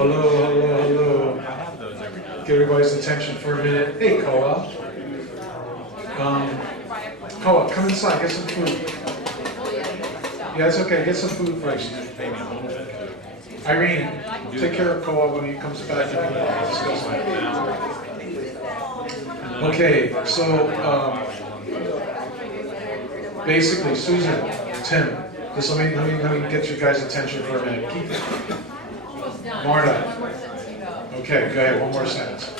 Hello, hello, hello. Get everybody's attention for a minute. Hey, Koa. Koa, come inside, get some food. Yeah, it's okay, get some food first. Irene, take care of Koa when he comes back. Okay, so basically, Susan, Tim, just let me get you guys' attention for a minute. Keep it. Marta. Okay, go ahead, one more sentence.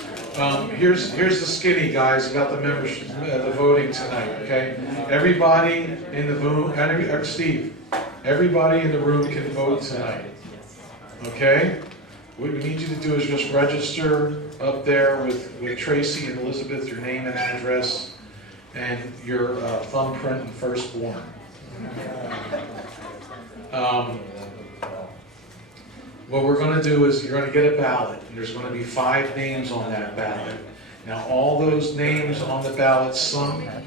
Here's the skinny, guys, about the membership, the voting tonight, okay? Everybody in the room, Steve, everybody in the room can vote tonight, okay? What we need you to do is just register up there with Tracy and Elizabeth, your name and address, and your thumbprint and firstborn. What we're going to do is you're going to get a ballot, and there's going to be 5 names on that ballot. Now, all those names on the ballot,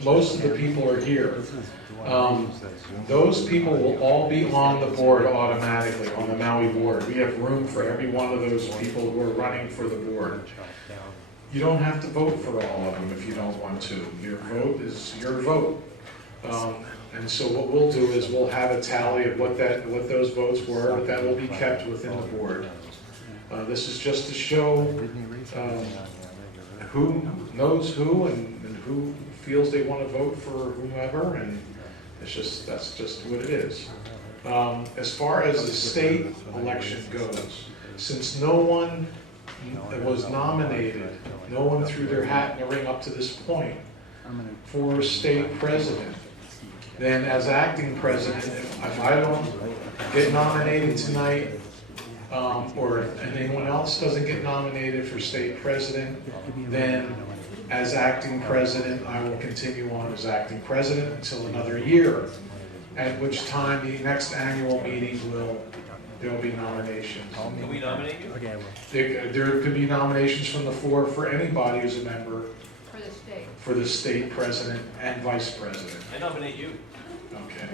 most of the people are here. Those people will all be on the board automatically, on the Maui board. We have room for every one of those people who are running for the board. You don't have to vote for all of them if you don't want to. Your vote is your vote. And so what we'll do is we'll have a tally of what those votes were, but that will be kept within the board. This is just to show who knows who and who feels they want to vote for whomever, and that's just what it is. As far as the state election goes, since no one was nominated, no one threw their hat in the ring up to this point for state president, then as acting president, if I don't get nominated tonight, or anyone else doesn't get nominated for state president, then as acting president, I will continue on as acting president until another year, at which time the next annual meeting there will be nominations. Can we nominate you? There could be nominations from the floor for anybody who's a member For the state. for the state president and vice president. I nominate you. Okay.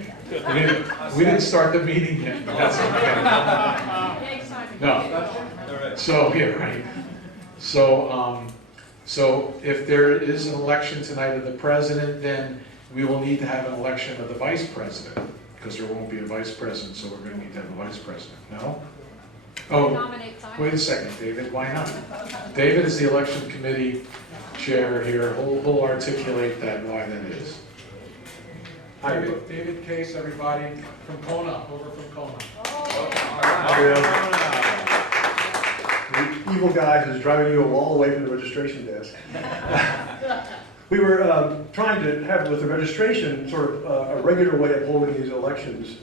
We didn't start the meeting yet, but that's okay. No. So, yeah, right. So if there is an election tonight of the president, then we will need to have an election of the vice president, because there won't be a vice president, so we're going to need to have a vice president. No? Oh, wait a second, David. Why not? David is the election committee chair here. He'll articulate that, why that is. Hi, David Case, everybody, from Kona, over from Kona. The evil guy who's driving you all the way to the registration desk. We were trying to have with the registration sort of a regular way of holding these elections,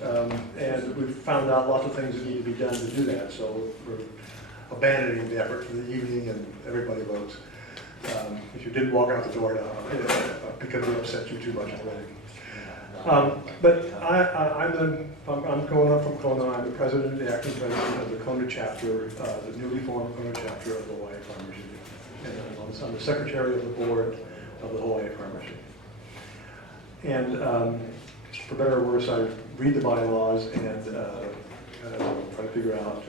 and we've found out lots of things that need to be done to do that, so we're abandoning the effort for the evening and everybody votes. If you didn't walk out the door now, because we upset you too much already. But I'm Kona from Kona. I'm the president, the acting president of the Kona chapter, the newly formed Kona chapter of the Hawaii Farmers Union. And I'm the secretary of the board of the Hawaii Farmers Union. And for better or worse, I read the bylaws and try to figure out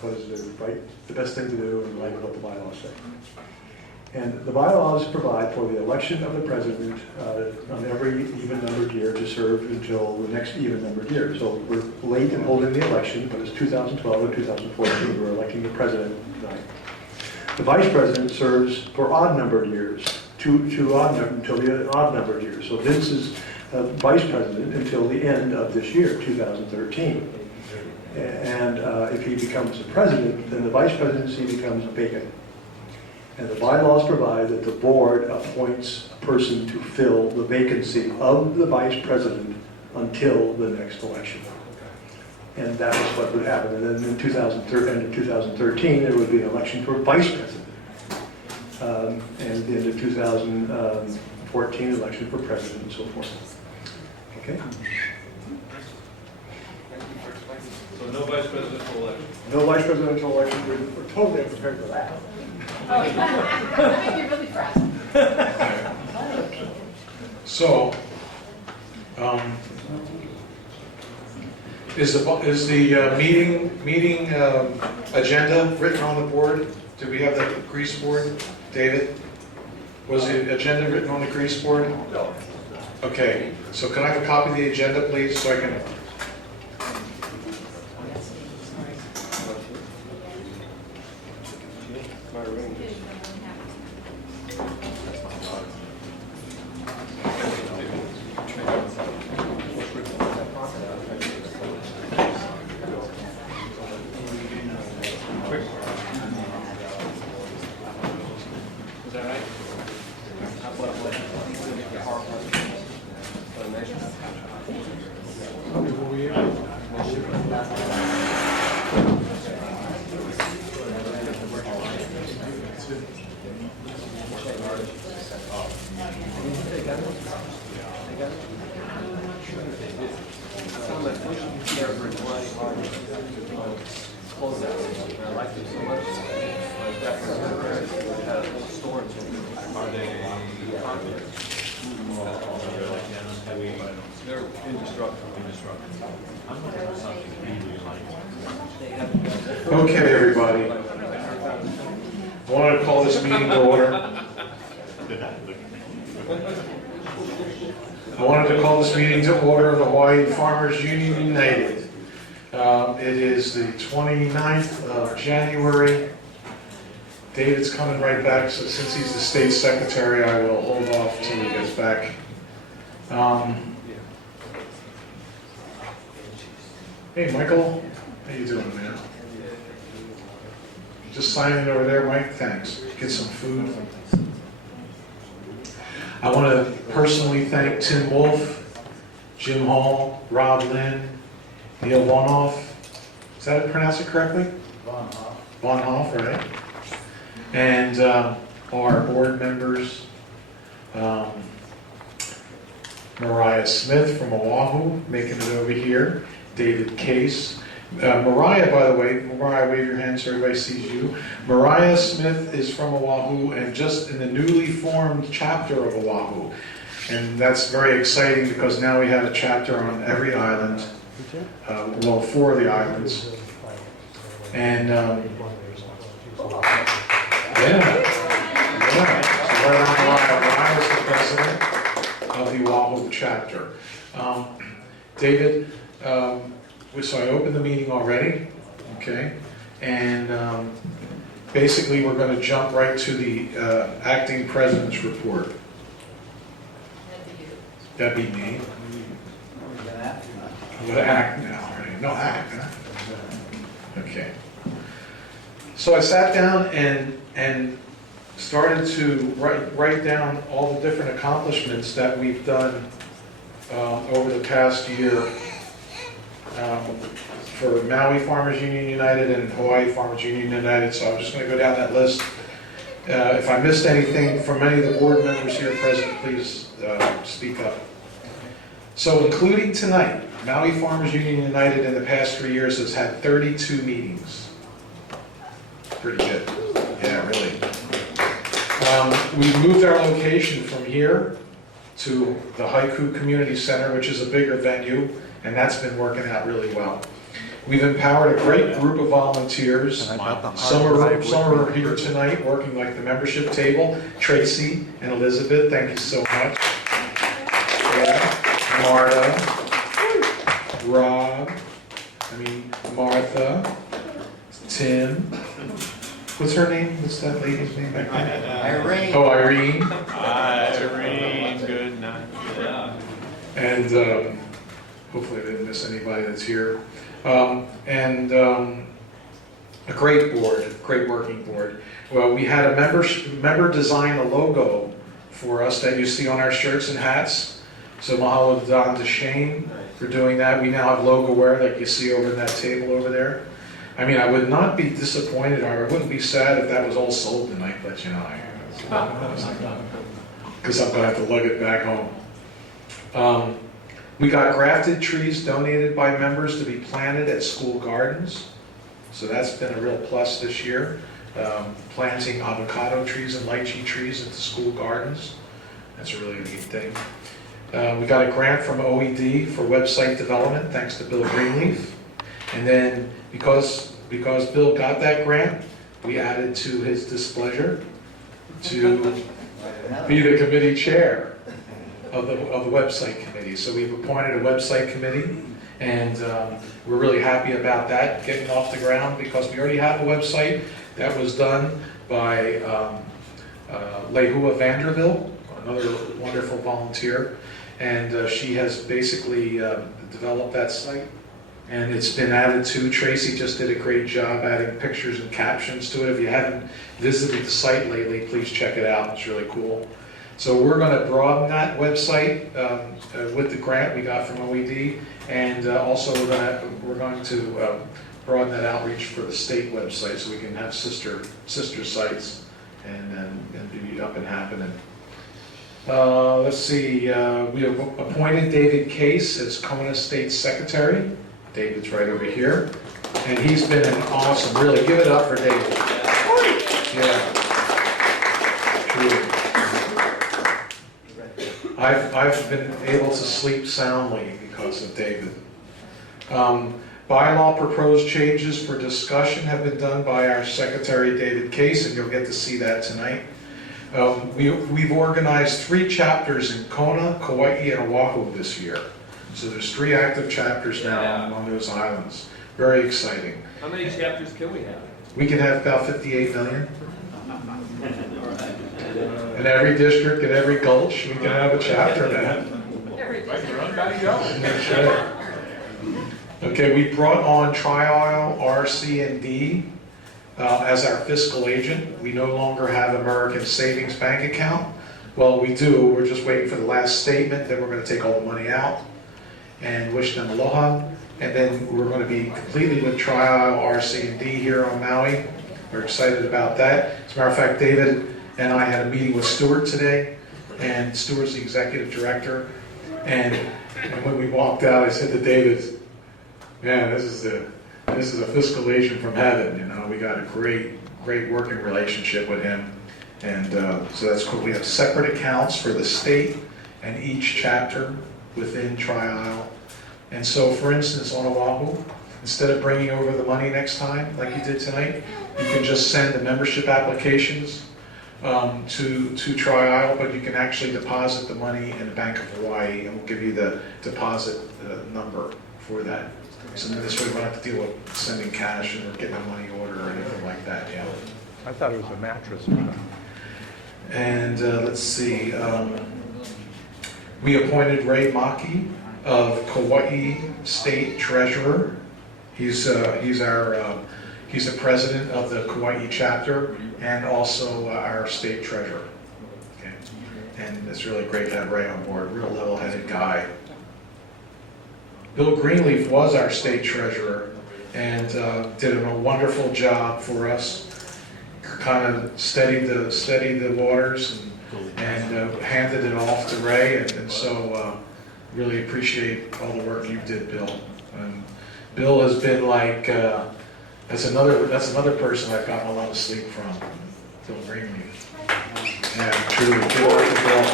what is the best thing to do in light of what the bylaws say. And the bylaws provide for the election of the president on every even-numbered year to serve until the next even-numbered year. So we're late in holding the election, but it's 2012 and 2014. We're electing the president tonight. The vice president serves for odd-numbered years, until the odd-numbered years. So Vince is vice president until the end of this year, 2013. And if he becomes the president, then the vice presidency becomes vacant. And the bylaws provide that the board appoints a person to fill the vacancy of the vice president until the next election. And that is what would happen. And then in 2013, there would be an election for vice president. And at the end of 2014, election for president and so forth. Okay? So no vice presidential election? No vice presidential election. We're totally unprepared for that. Oh, that made me really fast. So, Is the meeting agenda written on the board? Do we have the grease board? David? Was the agenda written on the grease board? No. Okay, so can I have a copy of the agenda, please, so I can... Is that right? They're indestructible. Okay, everybody. I wanted to call this meeting to order. I wanted to call this meeting to order of the Hawaii Farmers Union United. It is the 29th of January. David's coming right back, so since he's the state secretary, I will hold off till he gets back. Hey, Michael, how you doing, man? Just signing over there, Mike, thanks. Get some food. I want to personally thank Tim Wolf, Jim Hall, Rob Lynn, Neil Bonhoff. Is that pronounce it correctly? Bonhoff, right? And our board members, Mariah Smith from Oahu, making it over here. David Case. Mariah, by the way, Mariah, wave your hand so everybody sees you. Mariah Smith is from Oahu and just in the newly formed chapter of Oahu. And that's very exciting because now we have a chapter on every island, well, 4 of the islands. And so Mariah is the president of the Oahu chapter. David, so I opened the meeting already, okay? And basically we're going to jump right to the acting president's report. That'd be me. I'm going to act now, right? No, act, huh? Okay. So I sat down and started to write down all the different accomplishments that we've done over the past year for Maui Farmers Union United and Hawaii Farmers Union United. So I'm just going to go down that list. If I missed anything from any of the board members here present, please speak up. So including tonight, Maui Farmers Union United in the past 3 years has had 32 meetings. Pretty good. Yeah, really. We've moved our location from here to the Haiku Community Center, which is a bigger venue, and that's been working out really well. We've empowered a great group of volunteers. Some are here tonight working like the membership table. Tracy and Elizabeth, thank you so much. Yeah. Martha, Tim. What's her name? What's that lady's name back there? Irene. Oh, Irene. Hi, Irene. Good night. Yeah. And hopefully I didn't miss anybody that's here. And a great board, great working board. Well, we had a member design a logo for us that you see on our shirts and hats. So mahalo to Don DeShane for doing that. We now have logo wear like you see over in that table over there. I mean, I would not be disappointed or I wouldn't be sad if that was all sold tonight, but you know, because I'm going to have to lug it back home. We got grafted trees donated by members to be planted at school gardens. So that's been a real plus this year. Planting avocado trees and lychee trees at the school gardens. That's a really neat thing. We got a grant from OED for website development, thanks to Bill Greenleaf. And then because Bill got that grant, we added to his displeasure to be the committee chair of the website committee. So we've appointed a website committee, and we're really happy about that getting off the ground, because we already have a website that was done by Lehua Vanderbilt, another wonderful volunteer, and she has basically developed that site, and it's been added to. Tracy just did a great job adding pictures and captions to it. If you haven't visited the site lately, please check it out. It's really cool. So we're going to broaden that website with the grant we got from OED, and also we're going to broaden that outreach for the state website, so we can have sister sites and be up and happening. Let's see, we have appointed David Case as Kona State Secretary. David's right over here, and he's been an awesome, really, give it up for David. Yeah, truly. I've been able to sleep soundly because of David. Bylaw proposed changes for discussion have been done by our Secretary, David Case, and you'll get to see that tonight. We've organized 3 chapters in Kona, Kauai, and Oahu this year. So there's 3 active chapters now on those islands. Very exciting. How many chapters can we have? We can have about 58 million. In every district, in every gulch, we can have a chapter now. That's right. Okay, we brought on Tri-Isle RC&D as our fiscal agent. We no longer have American Savings Bank account. Well, we do. We're just waiting for the last statement. Then we're going to take all the money out and wish them aloha. And then we're going to be completely with Tri-Isle RC&D here on Maui. We're excited about that. As a matter of fact, David and I had a meeting with Stuart today, and Stuart's the executive director. And when we walked out, I said to David, "Man, this is a fiscal agent from heaven. You know, we got a great working relationship with him." And so that's cool. We have separate accounts for the state and each chapter within Tri-Isle. And so, for instance, on Oahu, instead of bringing over the money next time, like you did tonight, you can just send the membership applications to Tri-Isle, but you can actually deposit the money in the Bank of Hawaii, and we'll give you the deposit number for that. So this way we don't have to deal with sending cash or getting a money order or anything like that. Yeah. I thought it was a mattress. And let's see, we appointed Ray Maki of Kauai State Treasurer. He's the president of the Kauai chapter and also our state treasurer. Okay. And it's really great to have Ray on board, real level-headed guy. Bill Greenleaf was our state treasurer and did a wonderful job for us. Kind of steadied the waters and handed it off to Ray, and so really appreciate all the work you did, Bill. And Bill has been like that's another person I've gotten a lot of sleep from. Bill Greenleaf. Yeah, truly good work, Bill.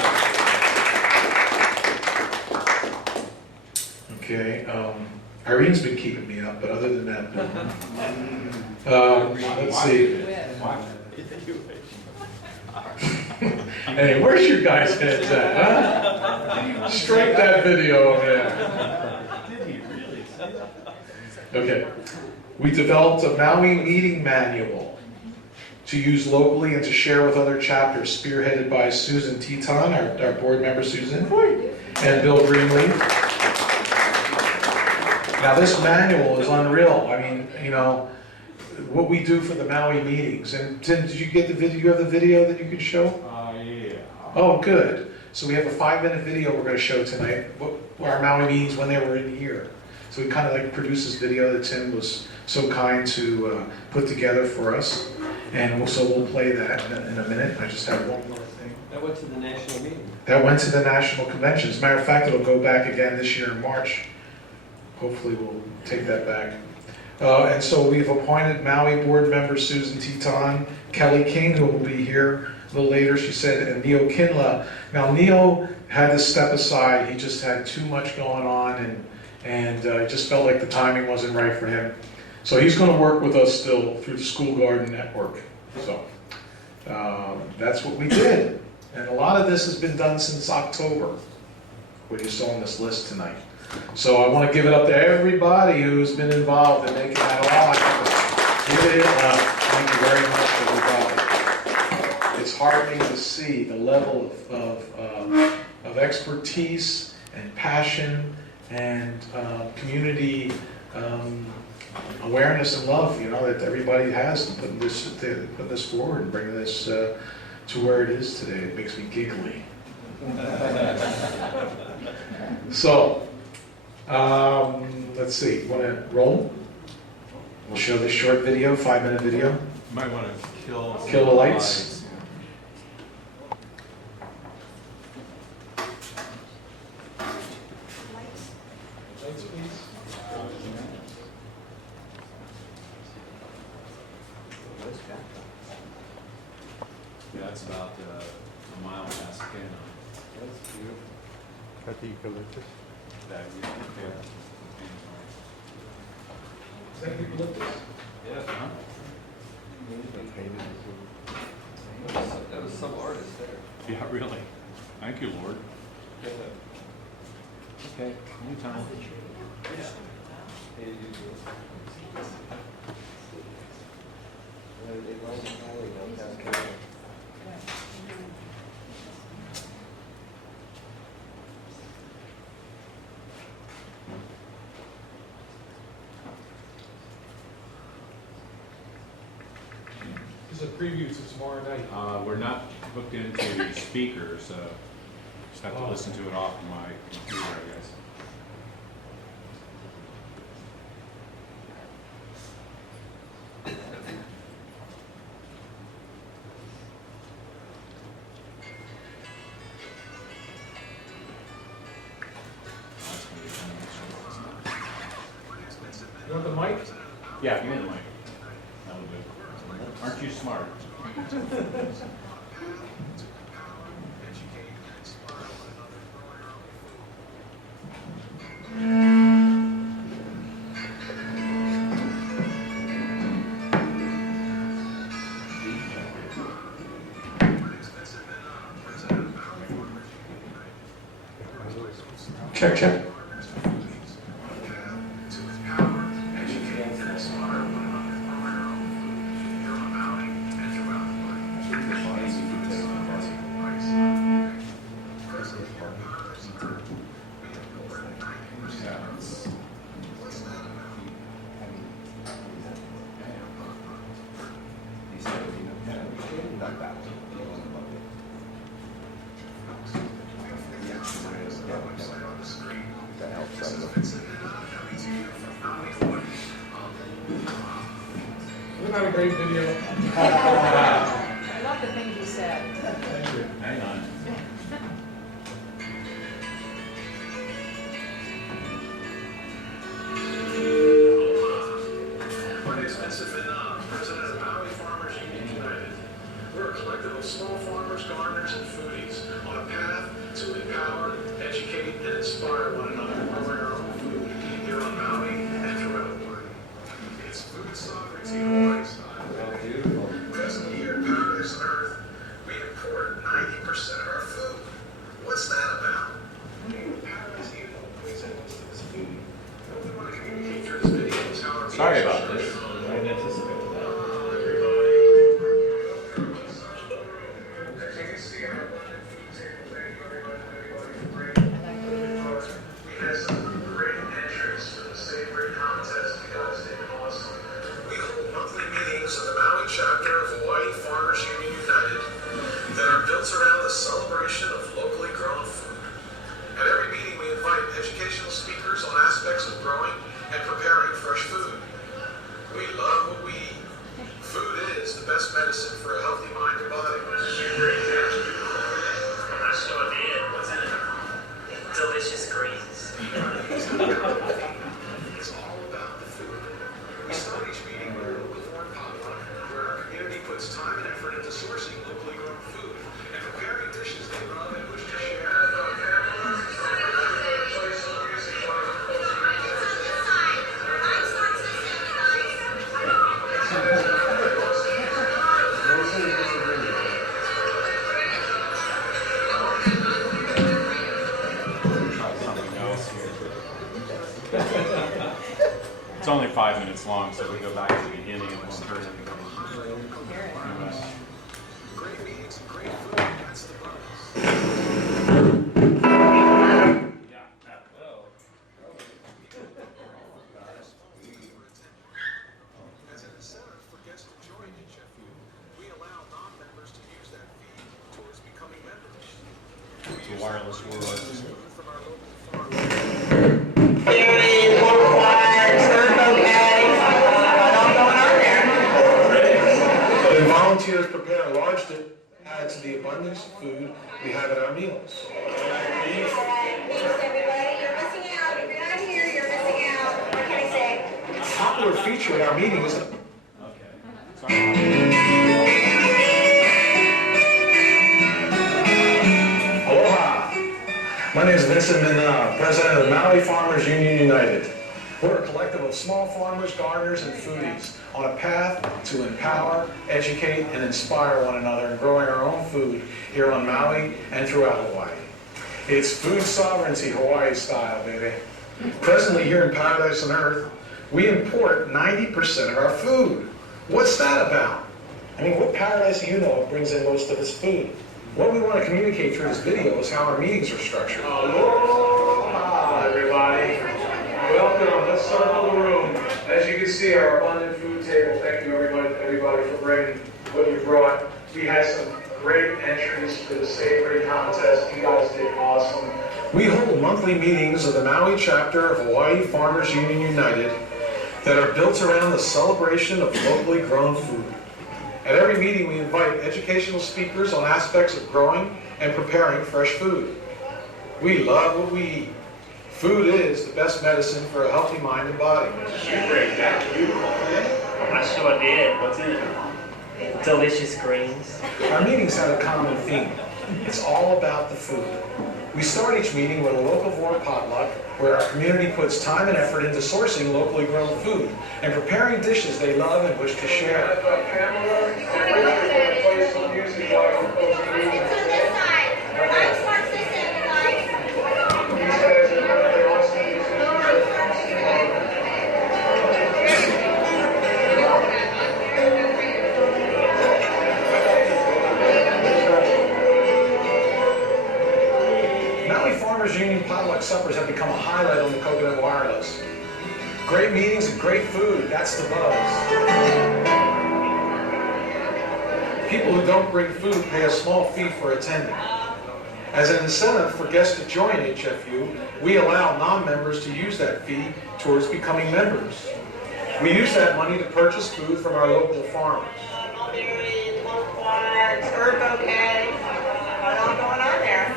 Okay, Irene's been keeping me up, but other than that, Bill. Let's see. Hey, where's your guys' heads at, huh? Strike that video over there. Okay. We developed a Maui meeting manual to use locally and to share with other chapters, spearheaded by Susan Teton, our board member Susan, and Bill Greenleaf. Now this manual is unreal. I mean, you know, what we do for the Maui meetings. And Tim, did you get the video? You have the video that you can show? Yeah. Oh, good. So we have a 5-minute video we're going to show tonight, our Maui meetings when they were in here. So we kind of like produced this video that Tim was so kind to put together for us. And so we'll play that in a minute. I just have one more thing. That went to the national meeting. That went to the national convention. As a matter of fact, it'll go back again this year in March. Hopefully we'll take that back. And so we've appointed Maui board member Susan Teton, Kelly King, who will be here a little later, she said, and Neo Kinla. Now, Neo had to step aside. He just had too much going on, and it just felt like the timing wasn't right for him. So he's going to work with us still through the School Garden Network. So that's what we did. And a lot of this has been done since October, what you saw on this list tonight. So I want to give it up to everybody who's been involved in making that all happen. Give it up. Thank you very much, everybody. It's heartening to see the level of expertise and passion and community awareness and love, that everybody has to put this forward and bring this to where it is today. It makes me giggly. So, let's see. Want to roll? We'll show this short video, 5-minute video. You might want to Kill the lights. Lights, please. Yeah, it's about a mile past Canada. Got the eucalyptus. That Is that eucalyptus? yeah. That was some artist there. Yeah, really. Thank you, Lord. Okay, anytime. This is a preview to tomorrow night. We're not hooked into speakers, so just have to listen to it off my computer, I guess. You want the mic? Yeah, give me the mic. That'll do. Aren't you smart? Check, check. Isn't that a great video? I love the things you said. Thank you. Hang on. My name's Vincent president of Maui Farmers Union United. We're a collective of small farmers, gardeners, and foodies on a path to empower, educate, and inspire one another growing our own food here on Maui and throughout the world. It's food sovereignty Hawaii style. Present here in Paradise on Earth, we import 90% of our food. What's that about? Paradise here brings in most of this food. What we want to communicate through this video is how our Sorry about this. I didn't anticipate that. Chapter of Hawaii Farmers Union United that are built around the celebration of locally grown food. At every meeting, we invite educational speakers on aspects of growing and preparing fresh food. We love what we eat. It's only 5 minutes long, so we go back to the beginning and one person. As an incentive for guests to join HFU, we allow non-members to use that fee towards becoming members. It's a wireless world. From our local farmers. When volunteers prepare a large dish, add to the abundance of food we have at our meals. Thanks, everybody. You're missing out. If you're not here, you're missing out. What can I say? A popular feature at our meeting is Aloha. My name is Vincent Minna, president of the Maui Farmers Union United. We're a collective of small farmers, gardeners, and foodies on a path to empower, educate, and inspire one another in growing our own food here on Maui and throughout Hawaii. It's food sovereignty Hawaii style, baby. Presently here in Paradise on Earth, we import 90% of our food. What's that about? I mean, what paradise do you know brings in most of its food? What we want to communicate through this video is how our meetings are structured. Aloha, everybody. Welcome. Let's circle the room. As you can see, our abundant food table. Thank you, everybody for bringing what you brought. We had some great entries for the savory contest. You guys did awesome. We hold monthly meetings of the Maui chapter of Hawaii Farmers Union United that are built around the celebration of locally grown food. At every meeting, we invite educational speakers on aspects of growing and preparing fresh food. We love what we eat. Food is the best medicine for a healthy mind and body. You break that beautiful. I sure did. What's in it? Delicious greens. Our meetings have a common theme. It's all about the food. We start each meeting with a locavore potluck, where our community puts time and effort into sourcing locally grown food and preparing dishes they love and wish to share. It's on this side. Mine starts this end, guys. Maui Farmers Union potluck suppers have become a highlight on the Coconut Wireless. Great meetings and great food, that's the buzz. People who don't bring food pay a small fee for attending. As an incentive for guests to join HFU, we allow non-members to use that fee towards becoming members. We use that money to purchase food from our local farmers. Mulberries, loquats, herb bouquet. What's all going on there?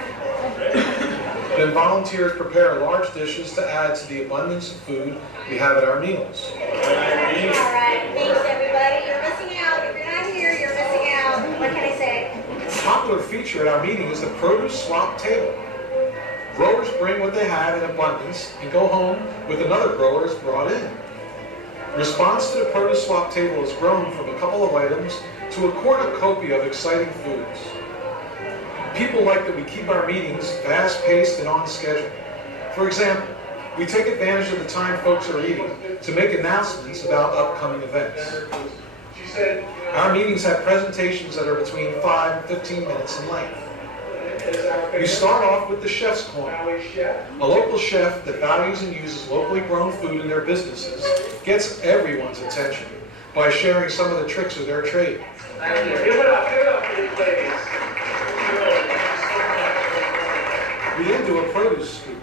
Then volunteers prepare large dishes to add to the abundance of food we have at our meals. All right. Thanks, everybody. You're missing out. If you're not here, you're missing out. What can I say? A popular feature at our meeting is the produce swap table. Growers bring what they have in abundance and go home with another grower's brought in. Response to the produce swap table has grown from a couple of items to a cornucopia of exciting foods. People like that we keep our meetings fast-paced and on schedule. For example, we take advantage of the time folks are eating to make announcements about upcoming events. Our meetings have presentations that are between 5 and 15 minutes in length. We start off with the Chef's Corner. A local chef that values and uses locally grown food in their businesses gets everyone's attention by sharing some of the tricks of their trade. Give it up for these ladies. We then do a produce scoop.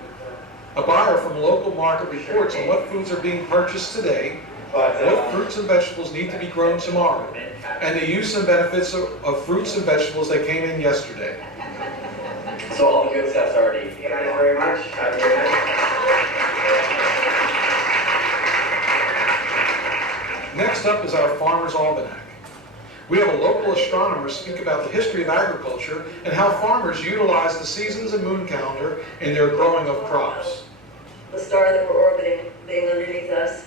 A buyer from a local market reports on what foods are being purchased today, what fruits and vegetables need to be grown tomorrow, and the use and benefits of fruits and vegetables that came in yesterday. So all the good stuff's already. Thank you guys very much. Have a great night. Next up is our Farmer's Almanac. We have a local astronomer speak about the history of agriculture and how farmers utilize the seasons and moon calendar in their growing of crops. The star that we're orbiting being underneath us,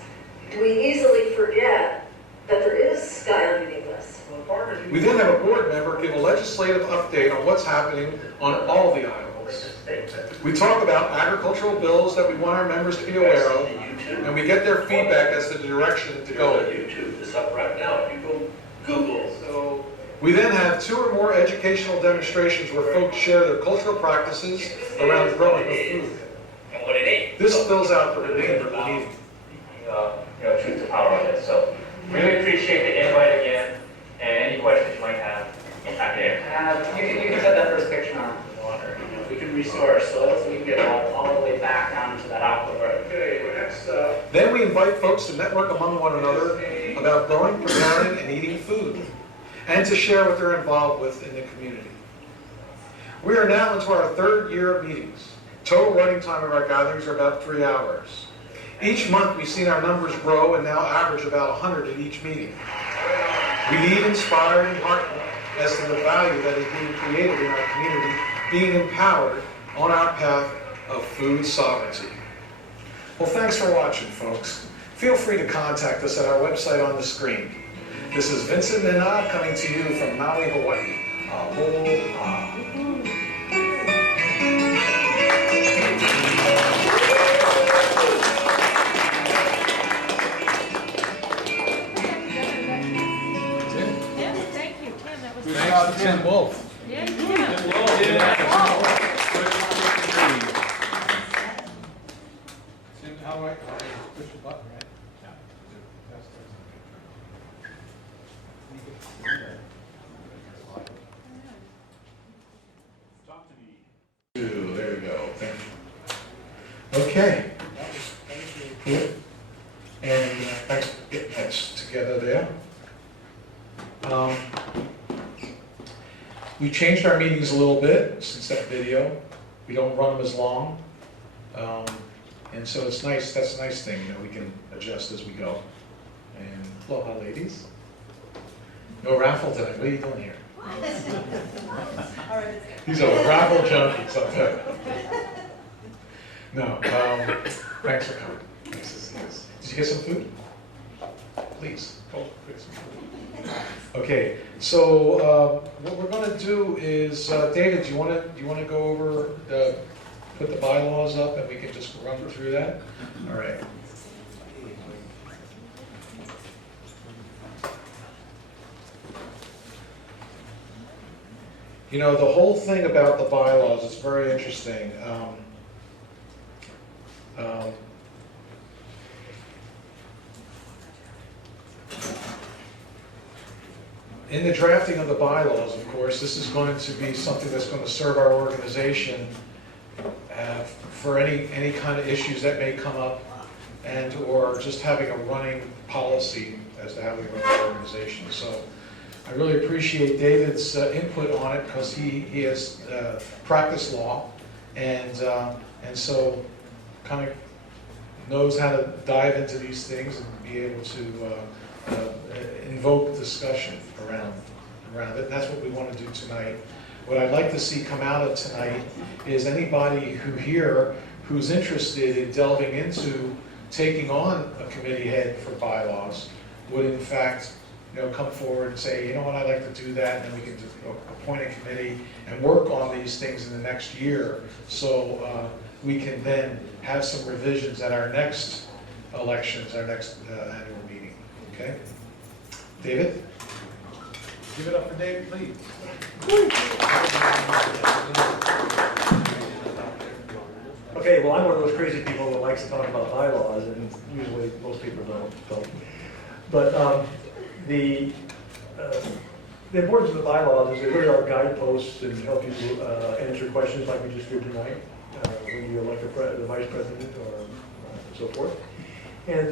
we easily forget that there is sky underneath us. We then have a board member give a legislative update on what's happening on all the islands. We talk about agricultural bills that we want our members to be aware of, and we get their feedback as to the direction to go in. YouTube this up right now. If you go Google. So We then have 2 or more educational demonstrations where folks share their cultural practices around the growing of food. and what it ain't. This fills out the remainder of the meeting. Truth to power of it. So really appreciate the invite again, and any questions you might have, I'm happy to You can set that first picture on. water. We can restore our soil so we can get all the way back down to that aquifer. Okay, next up. Then we invite folks to network among one another about growing, preparing, and eating food, and to share what they're involved with in the community. We are now into our 3rd year of meetings. Total running time of our gatherings are about 3 hours. Each month we've seen our numbers grow and now average about 100 at each meeting. We leave inspired and heartened as to the value that is being created in our community, being empowered on our path of food sovereignty. Well, thanks for watching, folks. Feel free to contact us at our website on the screen. This is Vincent Nina coming to you from Maui, Hawaii. Aloha. Yes, thank you, Tim, that was. Thanks to Tim Wolf. Yeah, yeah. How do I push the button, right? There we go. Thank you. Okay. Cool. And thanks for getting that together there. We changed our meetings a little bit since that video. We don't run them as long. And so it's nice, that's a nice thing, we can adjust as we go. And aloha, ladies. No raffle tonight, what are you doing here? These are raffle junkies, I'll tell you. No, thanks for coming. Nice to see us. Did you get some food? Please, go get some food. Okay, so what we're going to do is, David, do you want to go over put the bylaws up and we can just run through that? All right. The whole thing about the bylaws is very interesting. In the drafting of the bylaws, of course, this is going to be something that's going to serve our organization for any kind of issues that may come up, and or just having a running policy as to how we run the organization. So I really appreciate David's input on it, because he has practiced law, and so kind of knows how to dive into these things and be able to invoke discussion around it. And that's what we want to do tonight. What I'd like to see come out of tonight is anybody who's interested in delving into taking on a committee head for bylaws would in fact come forward and say, you know what, I'd like to do that, and then we can just appoint a committee and work on these things in the next year, so we can then have some revisions at our next elections, our next annual meeting. Okay? David? Give it up for David, please. Okay, well, I'm one of those crazy people that likes to talk about bylaws, and usually most people don't. But the importance of the bylaws is they really are guideposts and help you answer questions like we just did tonight when you elect the vice president or so forth. And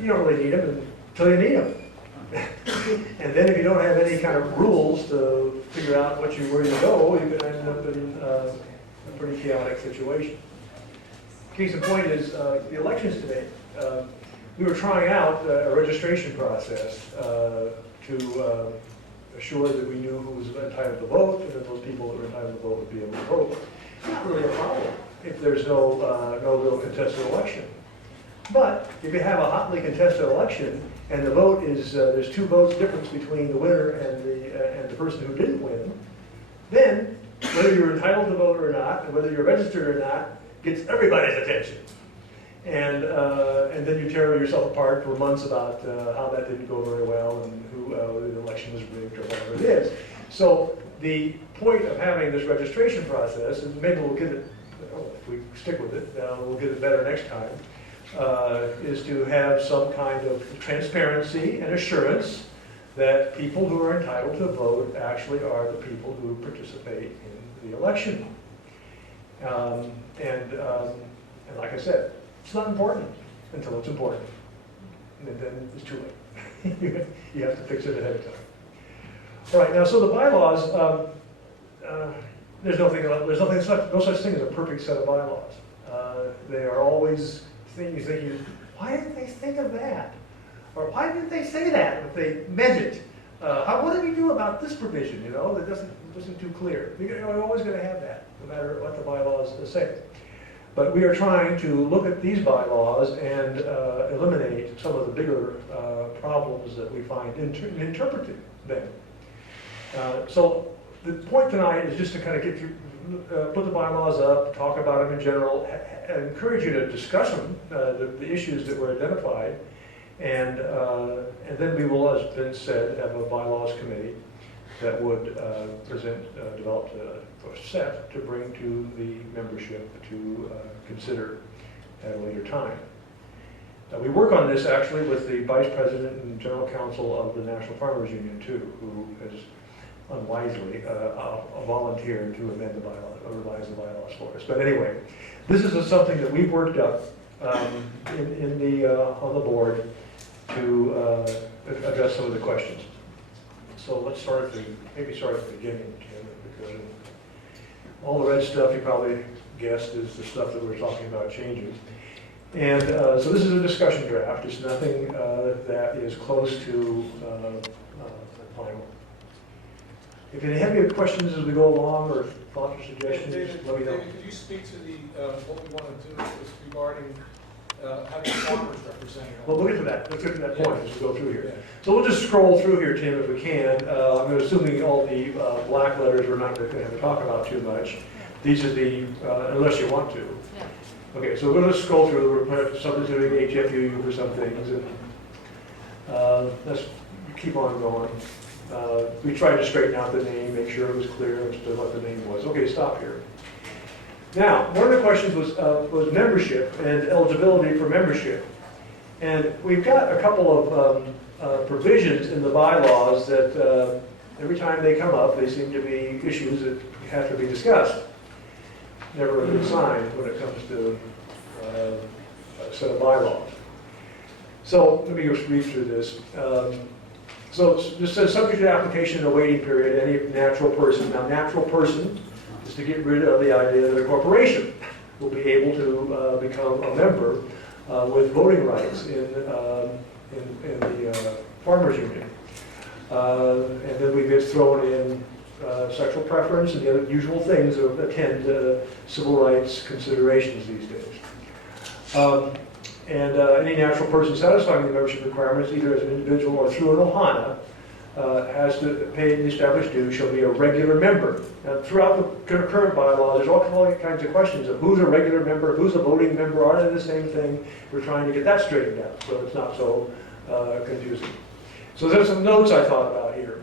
you don't really need them until you need them. And then if you don't have any kind of rules to figure out where you go, you can end up in a pretty chaotic situation. Case in point is the elections today. We were trying out a registration process to assure that we knew who was entitled to vote, and that those people that were entitled to vote would be able to vote. It's not really a problem if there's no real contested election. But if you have a hotly contested election and the vote is there's 2 votes difference between the winner and the person who didn't win, then whether you're entitled to vote or not, and whether you're registered or not, gets everybody's attention. And then you tear yourself apart for months about how that didn't go very well and who the election was rigged or whatever it is. So the point of having this registration process, and maybe we'll get it, if we stick with it, we'll get it better next time, is to have some kind of transparency and assurance that people who are entitled to vote actually are the people who participate in the election. And like I said, it's not important until it's important. And then it's too late. You have to fix it ahead of time. All right, now, so the bylaws, there's no such thing as a perfect set of bylaws. They are always things thinking, why didn't they think of that? Or why didn't they say that if they meant it? What do we do about this provision, you know, that wasn't too clear? You're always going to have that, no matter what the bylaws say. But we are trying to look at these bylaws and eliminate some of the bigger problems that we find in interpreting them. So the point tonight is just to kind of get through, put the bylaws up, talk about them in general, encourage you to discuss them, the issues that were identified, and then we will, as Vince said, have a bylaws committee that would develop a set to bring to the membership to consider at a later time. We work on this actually with the Vice President and General Counsel of the National Farmers Union too, who has unwisely volunteered to amend the bylaws, or revise the bylaws for us. But anyway, this is something that we've worked up on the board to address some of the questions. So let's start at maybe start at the beginning, Tim, if we could. All the red stuff you probably guessed is the stuff that we're talking about changing. And so this is a discussion draft. It's nothing that is close to the final. If you have any questions as we go along, or thoughts or suggestions, David, let me know. David, could you speak to what we want to do regarding having farmers represented? Well, we'll get to that. Let's get to that point as we go through here. So we'll just scroll through here, Tim, if we can. I'm assuming all the black letters we're not going to have to talk about too much. These are the, unless you want to. Yeah. Okay, so we're going to scroll through. We're substituting HFUU for some things, and let's keep on going. We tried to straighten out the name, make sure it was clear as to what the name was. Okay, stop here. Now, one of the questions was membership and eligibility for membership. And we've got a couple of provisions in the bylaws that every time they come up, they seem to be issues that have to be discussed. Never a good sign when it comes to a set of bylaws. So let me just read through this. So this says, subject to application and a waiting period, any natural person. Now, natural person is to get rid of the idea that a corporation will be able to become a member with voting rights in the Farmers Union. And then we get thrown in sexual preference and the other usual things that attend civil rights considerations these days. Any natural person satisfying the membership requirements, either as an individual or through an ohana, has to pay the established dues, shall be a regular member. Now, throughout the current bylaw, there's all kinds of questions of who's a regular member, who's a voting member, are they the same thing? We're trying to get that straightened out so it's not so confusing. So there's some notes I thought about here.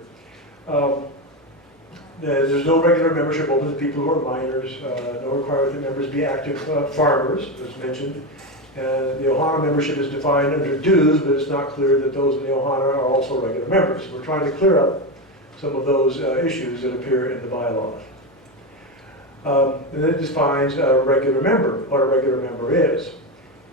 There's no regular membership open to people who are minors, no requirement that members be active farmers, as mentioned. The ohana membership is defined under dues, but it's not clear that those in the ohana are also regular members. We're trying to clear up some of those issues that appear in the bylaws. And it defines a regular member, what a regular member is.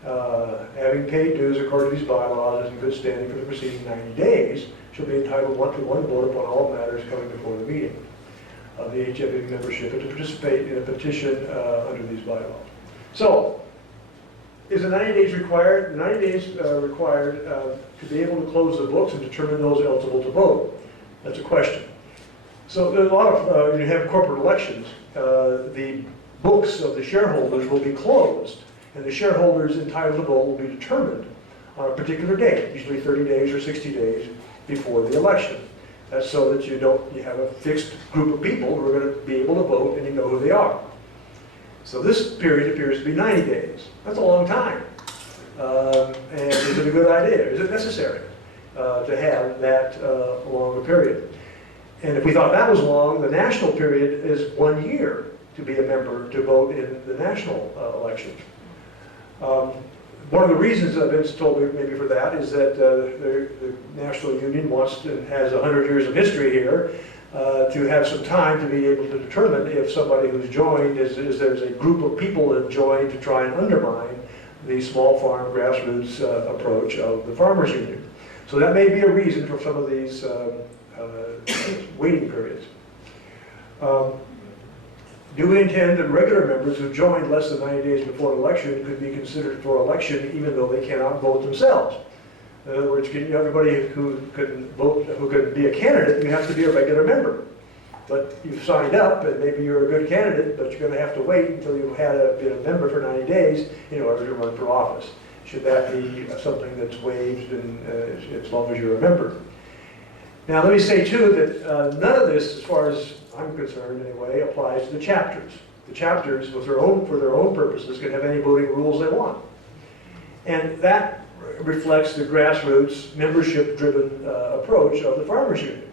Having paid dues according to these bylaws is in good standing for the preceding 90 days, shall be entitled to one vote upon all matters coming before the meeting of the HFA membership and to participate in a petition under these bylaws. So, is the 90 days required? The 90 days required to be able to close the books and determine those eligible to vote. That's a question. So there's a lot of, when you have corporate elections, the books of the shareholders will be closed, and the shareholders entitled to vote will be determined on a particular date, usually 30 days or 60 days before the election. That's so that you have a fixed group of people who are going to be able to vote and you know who they are. So this period appears to be 90 days. That's a long time. And is it a good idea? Is it necessary to have that long a period? And if we thought that was long, the national period is 1 year to be a member to vote in the national election. One of the reasons Vince told me maybe for that is that the National Union wants and has 100 years of history here to have some time to be able to determine if somebody who's joined is there's a group of people that joined to try and undermine the small farm grassroots approach of the Farmers Union. So that may be a reason for some of these waiting periods. Do we intend that regular members who joined less than 90 days before an election could be considered for election even though they cannot vote themselves? In other words, everybody who could vote, who could be a candidate, you have to be a regular member. But you've signed up, and maybe you're a good candidate, but you're going to have to wait until you've been a member for 90 days in order to run for office. Should that be something that's waived as long as you're a member? Now, let me say, too, that none of this, as far as I'm concerned anyway, applies to the chapters. The chapters, for their own purposes, can have any voting rules they want. And that reflects the grassroots, membership-driven approach of the Farmers Union.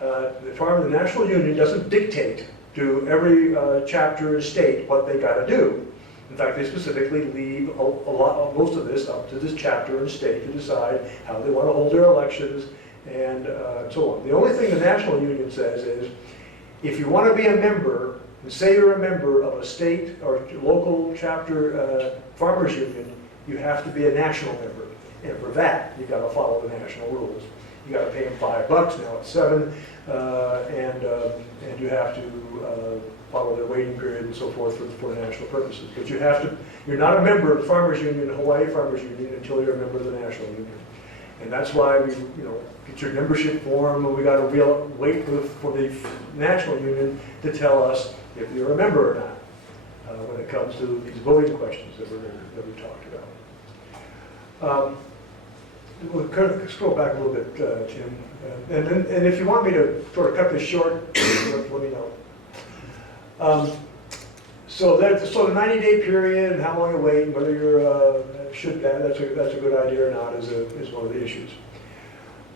The National Union doesn't dictate to every chapter and state what they got to do. In fact, they specifically leave most of this up to this chapter and state to decide how they want to hold their elections and so on. The only thing the National Union says is, if you want to be a member, and say you're a member of a state or local chapter farmers union, you have to be a national member. And for that, you've got to follow the national rules. You got to pay them $5, now it's $7, and you have to follow their waiting period and so forth for national purposes. But you're not a member of the Farmers Union, Hawaii Farmers Union, until you're a member of the National Union. And that's why we, get your membership form, and we got to wait for the National Union to tell us if you're a member or not when it comes to these voting questions that we talked about. We'll kind of scroll back a little bit, Tim. And if you want me to sort of cut this short, let me know. So the 90-day period and how long you wait, and whether you're that's a good idea or not is one of the issues.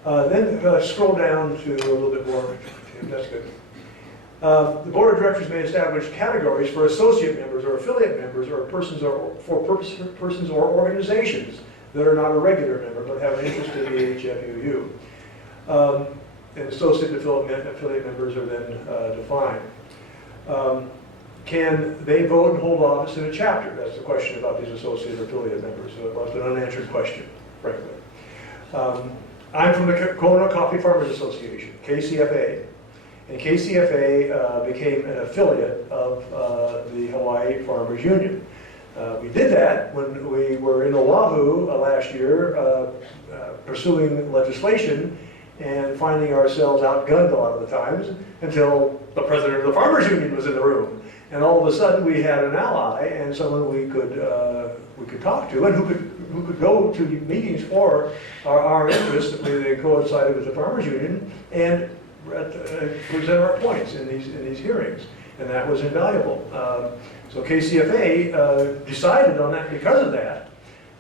Then scroll down to a little bit more. That's good. The board of directors may establish categories for associate members or affiliate members or persons or organizations that are not a regular member but have an interest in the HFUU. And associate and affiliate members are then defined. Can they vote and hold office in a chapter? That's the question about these associate or affiliate members. So it was an unanswered question, frankly. I'm from the Kona Coffee Farmers Association, KCFA. And KCFA became an affiliate of the Hawaii Farmers Union. We did that when we were in Oahu last year pursuing legislation and finding ourselves outgunned a lot of the times until the president of the Farmers Union was in the room. And all of a sudden we had an ally and someone we could talk to and who could go to meetings for our interests that they coincided with the Farmers Union and present our points in these hearings. And that was invaluable. So KCFA decided on that because of that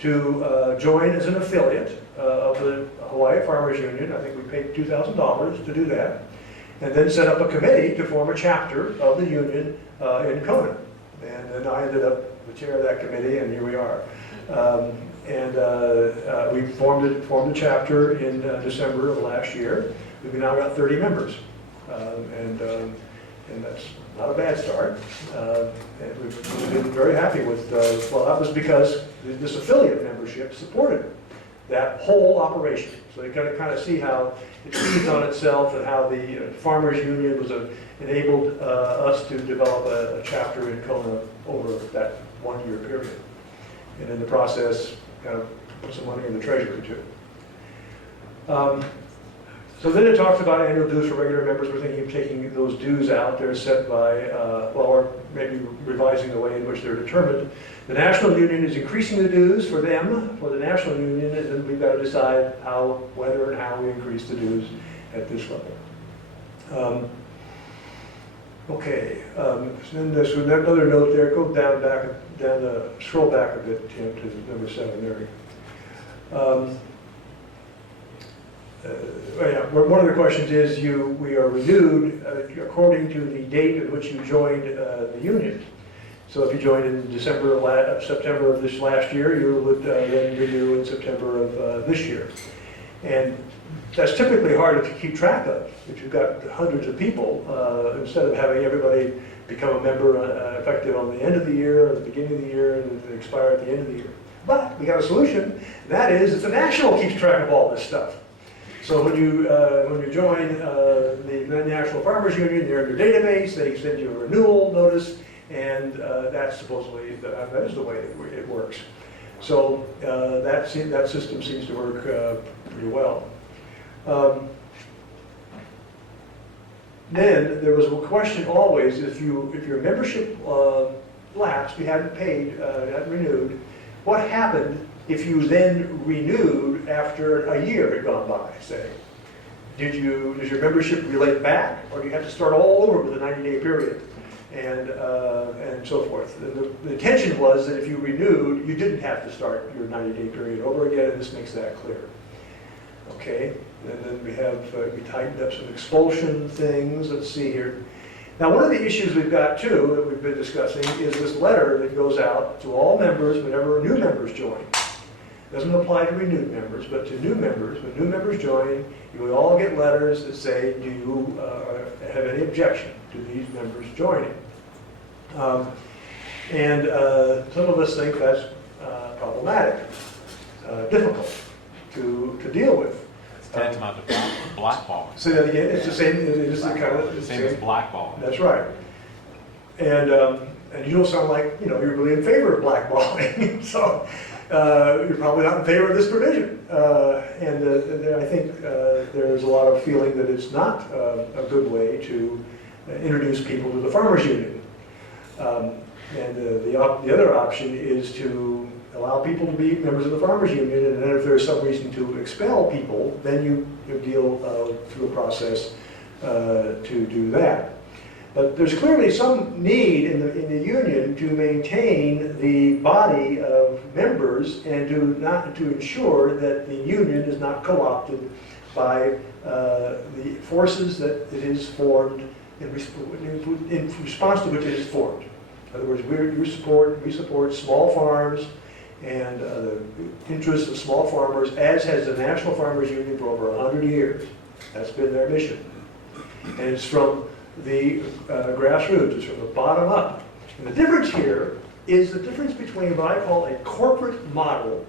to join as an affiliate of the Hawaii Farmers Union. I think we paid $2,000 to do that. And then set up a committee to form a chapter of the union in Kona. And then I ended up the chair of that committee, and here we are. We formed a chapter in December of last year. We've now got 30 members. And that's not a bad start. And we've been very happy with, well, that was because this affiliate membership supported that whole operation. So you kind of see how it feeds on itself and how the Farmers Union was enabled us to develop a chapter in Kona over that 1 year period. And in the process, kind of put some money in the treasury too. So then it talks about annual dues for regular members. We're thinking of taking those dues out. They're set by, or maybe revising the way in which they're determined. The National Union is increasing the dues for them, for the National Union, and then we've got to decide whether and how we increase the dues at this level. Okay, then there's another note there, go down, scroll back a bit, Tim, to number 7 there. One of the questions is we are renewed according to the date at which you joined the union. So if you joined in September of this last year, you would then renew in September of this year. And that's typically harder to keep track of if you've got hundreds of people, instead of having everybody become a member effective on the end of the year, or the beginning of the year, and then expire at the end of the year. But we got a solution. That is that the National keeps track of all this stuff. So when you join the National Farmers Union, they're in their database. They send you a renewal notice, and that's supposedly that is the way it works. So that system seems to work pretty well. Then there was a question always, if your membership lapsed, you hadn't paid, hadn't renewed, what happened if you then renewed after a year had gone by, say? Does your membership relate back, or do you have to start all over with a 90-day period, and so forth? The intention was that if you renewed, you didn't have to start your 90-day period over again, and this makes that clear. Okay, and then we tightened up some expulsion things. Let's see here. Now, one of the issues we've got too that we've been discussing is this letter that goes out to all members whenever new members join. It doesn't apply to renewed members, but to new members. When new members join, you will all get letters that say, do you have any objection to these members joining? And some of us think that's problematic, difficult to deal with. It's tantamount to blackballing. Say that again. It's the same. It is the kind of The same as blackballing. That's right. And you don't sound like you're really in favor of blackballing. So you're probably not in favor of this provision. And I think there's a lot of feeling that it's not a good way to introduce people to the farmers union. And the other option is to allow people to be members of the farmers union, and then if there's some reason to expel people, then you deal through a process to do that. But there's clearly some need in the union to maintain the body of members and to ensure that the union is not co-opted by the forces that it is formed in response to which it is formed. In other words, we support small farms and the interests of small farmers, as has the National Farmers Union for over 100 years. That's been their mission. And it's from the grassroots, it's from the bottom up. And the difference here is the difference between what I call a corporate model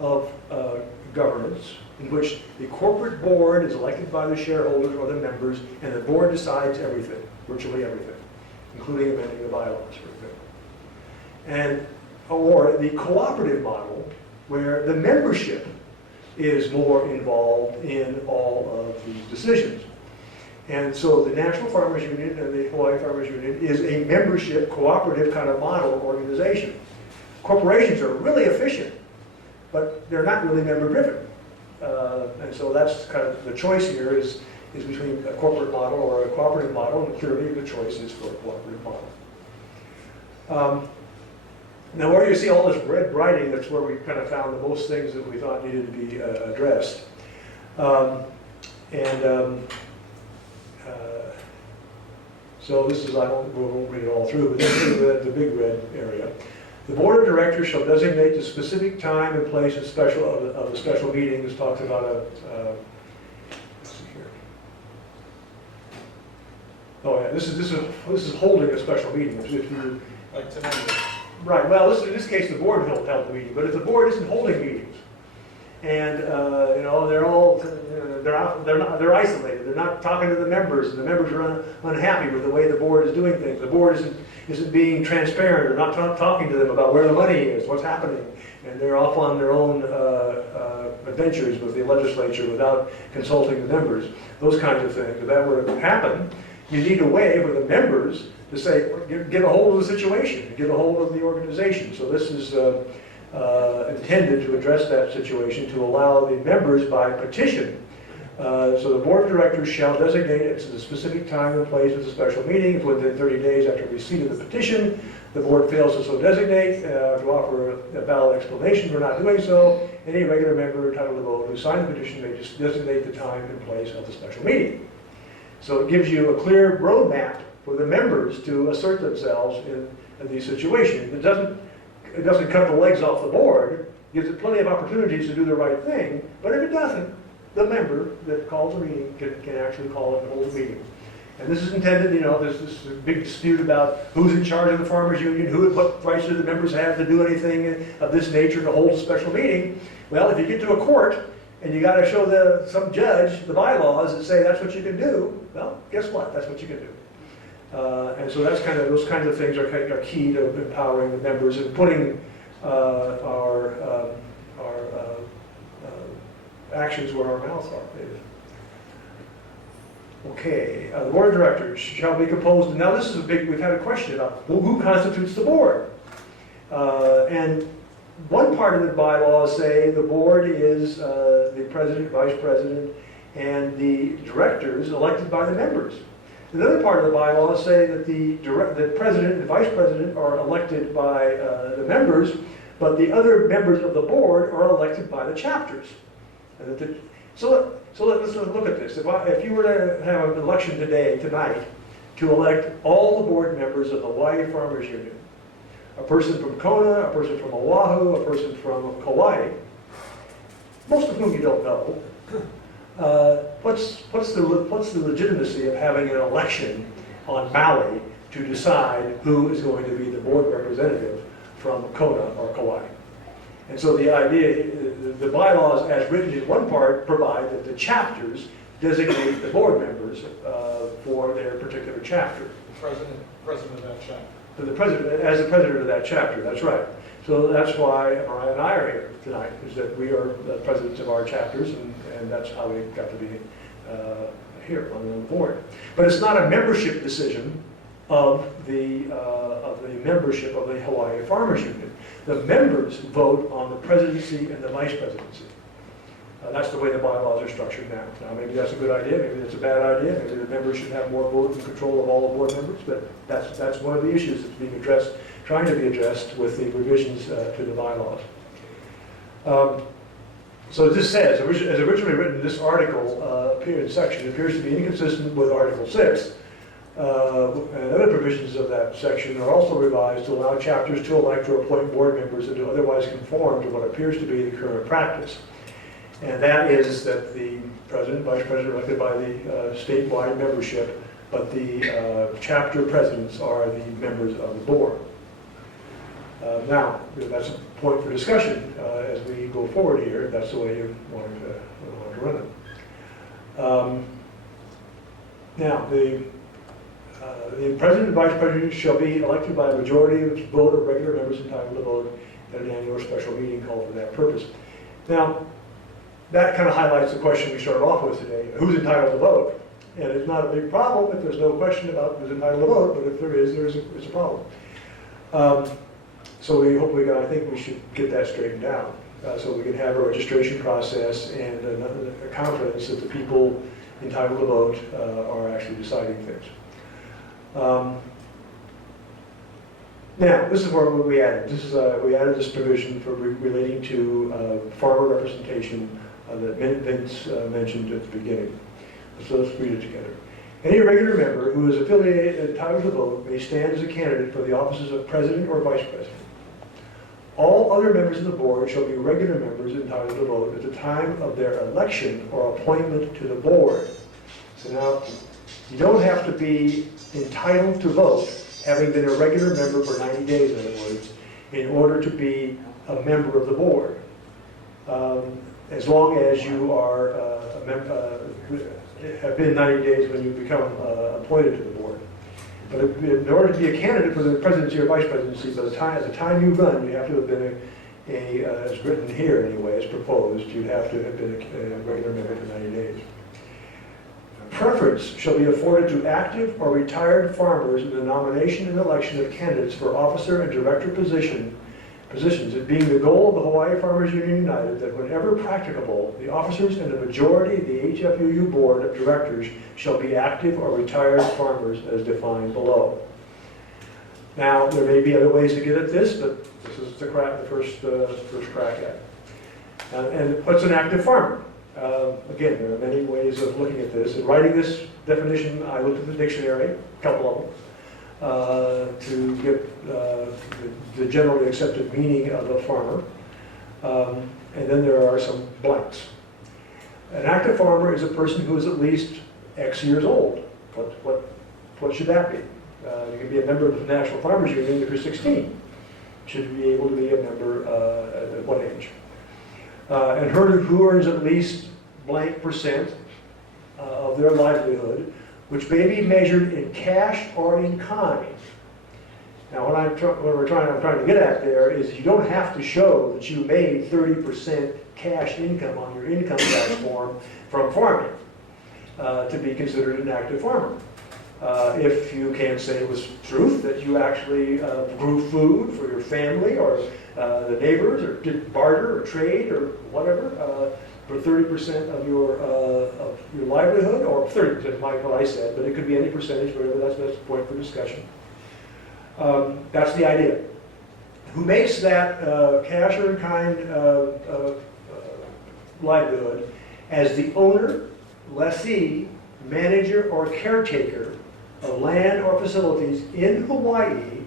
of governance, in which the corporate board is elected by the shareholders or the members, and the board decides everything, virtually everything, including amending the bylaws, for example. Or the cooperative model, where the membership is more involved in all of these decisions. And so the National Farmers Union and the Hawaii Farmers Union is a membership, cooperative kind of model organization. Corporations are really efficient, but they're not really member-driven. And so that's kind of the choice here is between a corporate model or a cooperative model, and clearly the choice is for a cooperative model. Now, where you see all this red writing, that's where we kind of found the most things that we thought needed to be addressed. So this is, we won't read it all through, but this is the big red area. The board of directors shall designate the specific time and place of the special meeting. This talks about let's see here. Oh yeah, this is holding a special meeting. If you, Like tonight. right. Well, in this case, the board held the meeting. But if the board isn't holding meetings, and they're isolated. They're not talking to the members, and the members are unhappy with the way the board is doing things. The board isn't being transparent or not talking to them about where the money is, what's happening, and they're off on their own adventures with the legislature without consulting the members. Those kinds of things. If that were to happen, you need a way for the members to say, get a hold of the situation, get a hold of the organization. So this is intended to address that situation, to allow the members by petition So the board of directors shall designate at a specific time and place of the special meeting. If within 30 days after receipt of the petition, the board fails to so designate, to offer a valid explanation for not doing so, any regular member entitled to vote who signed the petition may just designate the time and place of the special meeting. So it gives you a clear roadmap for the members to assert themselves in these situations. It doesn't cut the legs off the board, gives it plenty of opportunities to do the right thing, but if it doesn't, the member that calls a meeting can actually call it and hold a meeting. And this is intended, there's this big dispute about who's in charge of the Farmers Union, what rights do the members have to do anything of this nature to hold a special meeting. Well, if you get to a court and you got to show some judge the bylaws that say that's what you can do, well, guess what? That's what you can do. And so those kinds of things are key to empowering the members and putting our actions where our mouths are. Okay, the board of directors shall be composed, now this is we've had a question about who constitutes the board. And one part of the bylaws say the board is the president, vice president, and the directors elected by the members. Another part of the bylaws say that the president and vice president are elected by the members, but the other members of the board are elected by the chapters. So let's look at this. If you were to have an election tonight, to elect all the board members of the Hawaii Farmers Union, a person from Kona, a person from Oahu, a person from Kauai, most of whom you don't know, what's the legitimacy of having an election on Maui to decide who is going to be the board representative from Kona or Kauai? And so the idea, the bylaws as written in one part provide that the chapters designate the board members for their particular chapter. The president of that chapter. For the president, as the president of that chapter, that's right. So that's why Mariah and I are here tonight, is that we are the presidents of our chapters, and that's how we got to be here on the board. But it's not a membership decision of the membership of the Hawaii Farmers Union. The members vote on the presidency and the vice presidency. That's the way the bylaws are structured now. Now, maybe that's a good idea, maybe that's a bad idea, maybe the members should have more vote and control of all the board members, but that's one of the issues that's being addressed, trying to be addressed with the revisions to the bylaws. So this says, as originally written, this article, section appears to be inconsistent with Article 6. And other provisions of that section are also revised to allow chapters to elect or appoint board members and to otherwise conform to what appears to be the current practice. And that is that the president, vice president are elected by the statewide membership, but the chapter presidents are the members of the board. Now, that's a point for discussion as we go forward here. That's the way you want to run it. Now, the president and vice president shall be elected by a majority of vote of regular members entitled to vote at an annual or special meeting called for that purpose. Now, that kind of highlights the question we started off with today: who's entitled to vote? And it's not a big problem if there's no question about who's entitled to vote, but if there is, it's a problem. So I think we should get that straightened out so we can have a registration process and a confidence that the people entitled to vote are actually deciding things. Now, this is where we added. We added this provision for relating to farmer representation that Vince mentioned at the beginning. So let's read it together. Any regular member who is affiliated and entitled to vote may stand as a candidate for the offices of president or vice president. All other members of the board shall be regular members entitled to vote at the time of their election or appointment to the board. So now, you don't have to be entitled to vote, having been a regular member for 90 days, in other words, in order to be a member of the board. As long as you are have been 90 days when you become appointed to the board. But in order to be a candidate for the presidency or vice presidency, by the time you run, you have to have been as written here anyway, as proposed, you'd have to have been a regular member for 90 days. Preference shall be afforded to active or retired farmers in the nomination and election of candidates for officer and director position positions, it being the goal of the Hawaii Farmers Union United that whenever practicable, the officers and the majority of the HFUU Board of Directors shall be active or retired farmers as defined below. Now, there may be other ways to get at this, but this is the first crack at it. And what's an active farmer? Again, there are many ways of looking at this. In writing this definition, I looked at the dictionary, a couple of them, to get the generally accepted meaning of a farmer. And then there are some blanks. An active farmer is a person who is at least X years old. What should that be? You can be a member of the National Farmers Union if you're 16. Should be able to be a member at what age? And who earns at least blank percent of their livelihood, which may be measured in cash or in kind. Now, what I'm trying to get at there is you don't have to show that you made 30% cash income on your income tax form from farming to be considered an active farmer. If you can say it was truth that you actually grew food for your family or the neighbors, or did barter or trade or whatever for 30% of your livelihood, or 30% like what I said, but it could be any percentage, whatever. That's a point for discussion. That's the idea. Who makes that cash or in kind livelihood as the owner, lessee, manager, or caretaker of land or facilities in Hawaii,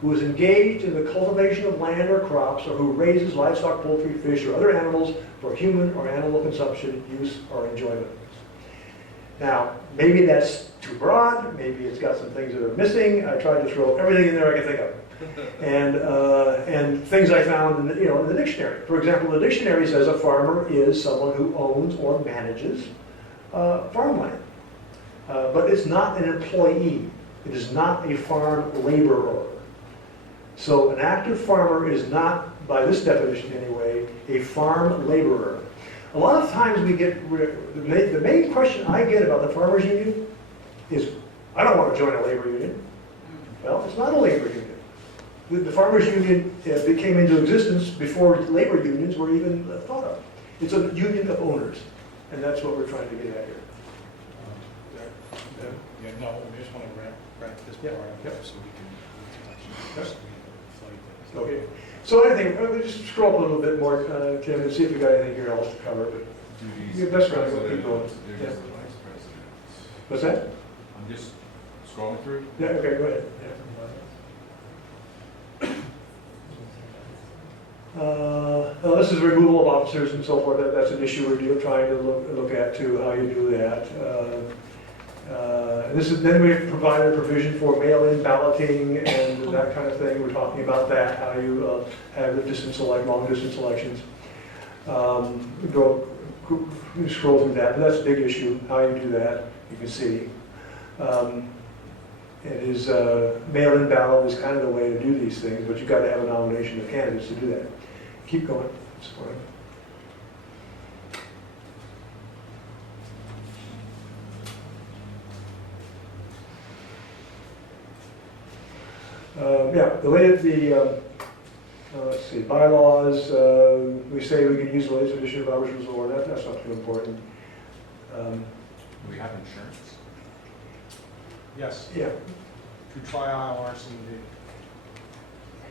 who is engaged in the cultivation of land or crops, or who raises livestock, poultry, fish, or other animals for human or animal consumption, use, or enjoyment. Now, maybe that's too broad, maybe it's got some things that are missing. I tried to throw everything in there I could think of. And things I found in the dictionary. For example, the dictionary says a farmer is someone who owns or manages farmland. But it's not an employee. It is not a farm laborer. So an active farmer is not, by this definition anyway, a farm laborer. A lot of times we get, the main question I get about the farmers union is, I don't want to join a labor union. Well, it's not a labor union. The farmers union came into existence before labor unions were even thought of. It's a union of owners, and that's what we're trying to get at here. Yeah, no, we just want to wrap this part up so we can fight this. Okay. So anything, just scroll up a little bit more, Tim, and see if we got anything here else to cover. But yeah, that's right. We'll keep going. Yeah. What's that? I'm just scrolling through. Yeah. Okay. Go ahead. Yeah. This is removal of officers and so forth. That's an issue we're trying to look at too. How you do that. Then we've provided a provision for mail-in balloting and that kind of thing. We're talking about that, how you have the long distance elections. Scroll through that, but that's a big issue, how you do that, you can see. Mail-in ballot is kind of the way to do these things, but you've got to have a nomination of candidates to do that. Keep going, it's fine. Let's see, bylaws, we say we can use the latest edition of Robert's Rules of Order. That's not too important. Do we have insurance? Yes, Yeah, to trial RCD.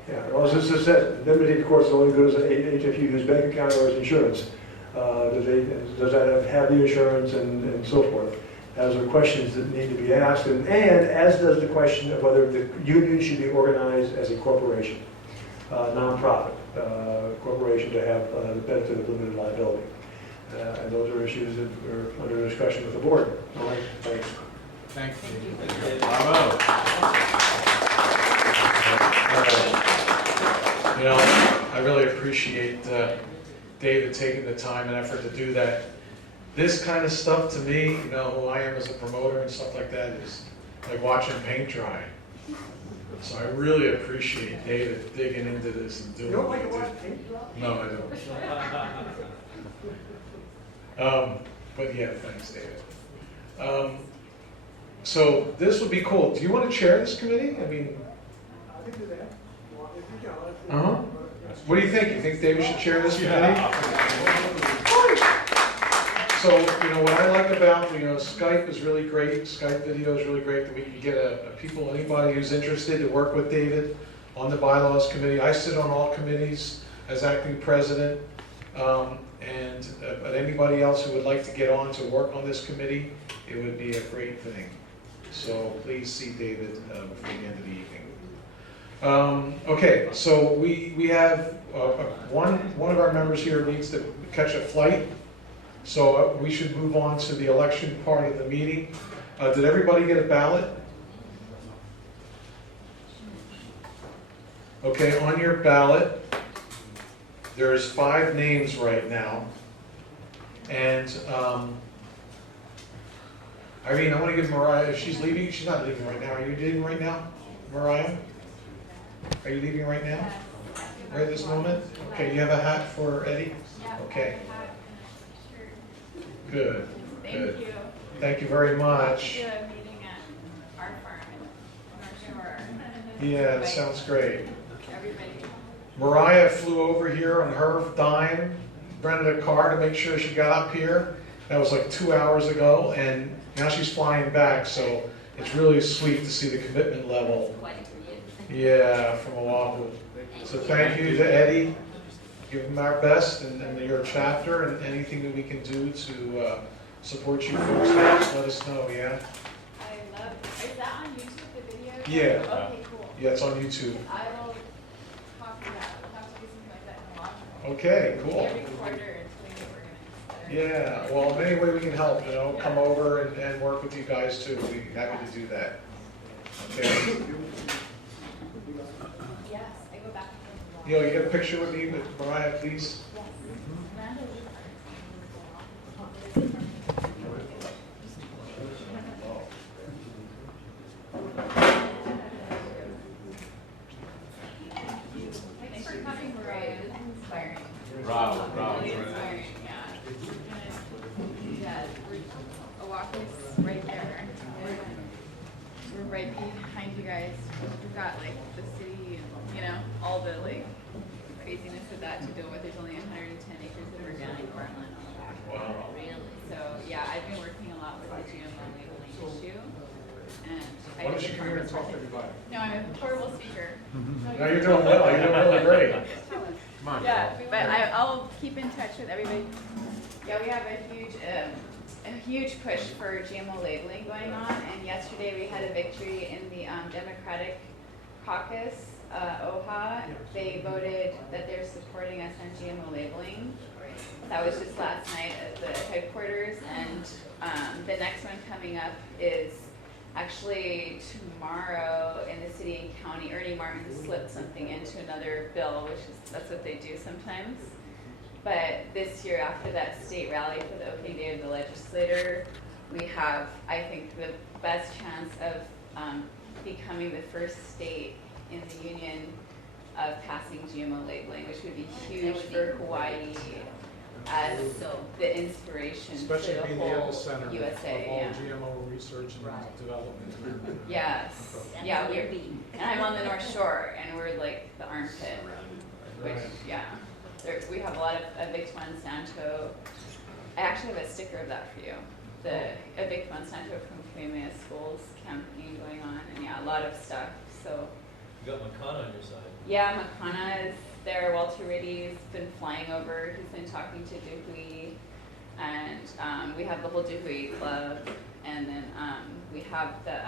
yeah. Well, as it says, indemnity, of course, is only good as an HFU's bank account or as insurance. Does that have the insurance and so forth? Those are questions that need to be asked, and as does the question of whether the union should be organized as a corporation, nonprofit corporation to have the benefit of limited liability. And those are issues that are under discussion with the board. All right, thanks. Thank you. Bravo. I really appreciate David taking the time and effort to do that. This kind of stuff to me, who I am as a promoter and stuff like that, is like watching paint dry. So I really appreciate David digging into this and doing what he did. paint dry? No, I don't. But yeah, thanks, David. So this would be cool. Do you want to chair this committee? I mean, I can do that. uh-huh. What do you think? You think David should chair this committee? So, what I like about, Skype is really great. Skype video is really great that we can get people, anybody who's interested to work with David on the bylaws committee. I sit on all committees as acting president. But anybody else who would like to get on to work on this committee, it would be a great thing. So please see David before the end of the evening. Okay, so we have one of our members here needs to catch a flight. So we should move on to the election part of the meeting. Did everybody get a ballot? Okay, on your ballot, there's 5 names right now. And Irene, I want to give Mariah, if she's leaving, she's not leaving right now. Are you leaving right now, Mariah? Are you leaving right now? Right at this moment? Okay, you have a hat for Eddie? Okay. Good. Thank you. Thank you very much. We do a meeting at our farm in North Shore. Yeah, that sounds great. Everybody. Mariah flew over here on her dime, rented a car to make sure she got up here. That was like 2 hours ago, and now she's flying back, so it's really sweet to see the commitment level. Yeah, from Oahu. So thank you to Eddie. Give him our best and your chapter, and anything that we can do to support you folks, just let us know, yeah? I love, is that on YouTube, the video? Yeah. Okay, cool. Yeah, it's on YouTube. I will copy that. We'll have to do something like that in a long term. Okay, cool. Every quarter and putting it organized. Yeah, well, in any way we can help, come over and work with you guys too. We'd be happy to do that. Okay. Yes, I go back and forth. You get a picture with me with Mariah, please? Yes. Amanda, thanks for coming, Mariah. This is inspiring. Really inspiring, yeah. Oahu's right there. We're right behind you guys. We've got like the city and, all the craziness of that to deal with. There's only 110 acres of organic farmland. Wow. So yeah, I've been working a lot with the GMO labeling issue. And Why don't you come here and talk to everybody? No, I'm a horrible speaker. No, you're doing well. You're doing really great. Come on. Yeah, but I'll keep in touch with everybody. Yeah, we have a huge push for GMO labeling going on, and yesterday we had a victory in the Democratic Caucus, OHA. They voted that they're supporting us on GMO labeling. That was just last night at the headquarters, and the next one coming up is actually tomorrow in the city and county. Ernie Martin slipped something into another bill, that's what they do sometimes. But this year, after that state rally for the opening day of the legislature, we have, I think, the best chance of becoming the first state in the union of passing GMO labeling, which would be huge for Hawaii as the inspiration Especially for the being the whole epicenter USA. of all Yeah. GMO research and development. Yes. Yeah, and I'm on the North Shore, and we're like the armpit, which, yeah. We have a lot of Evict Monsanto. I actually have a sticker of that for you. The Evict Monsanto from Kamehameha Schools campaign going on, and yeah, a lot of stuff. So. You got Makana on your side. Yeah, Makana is there. Walter Riddy's been flying over. He's been talking to Duhui, and we have the whole Duhui club, and then we have the.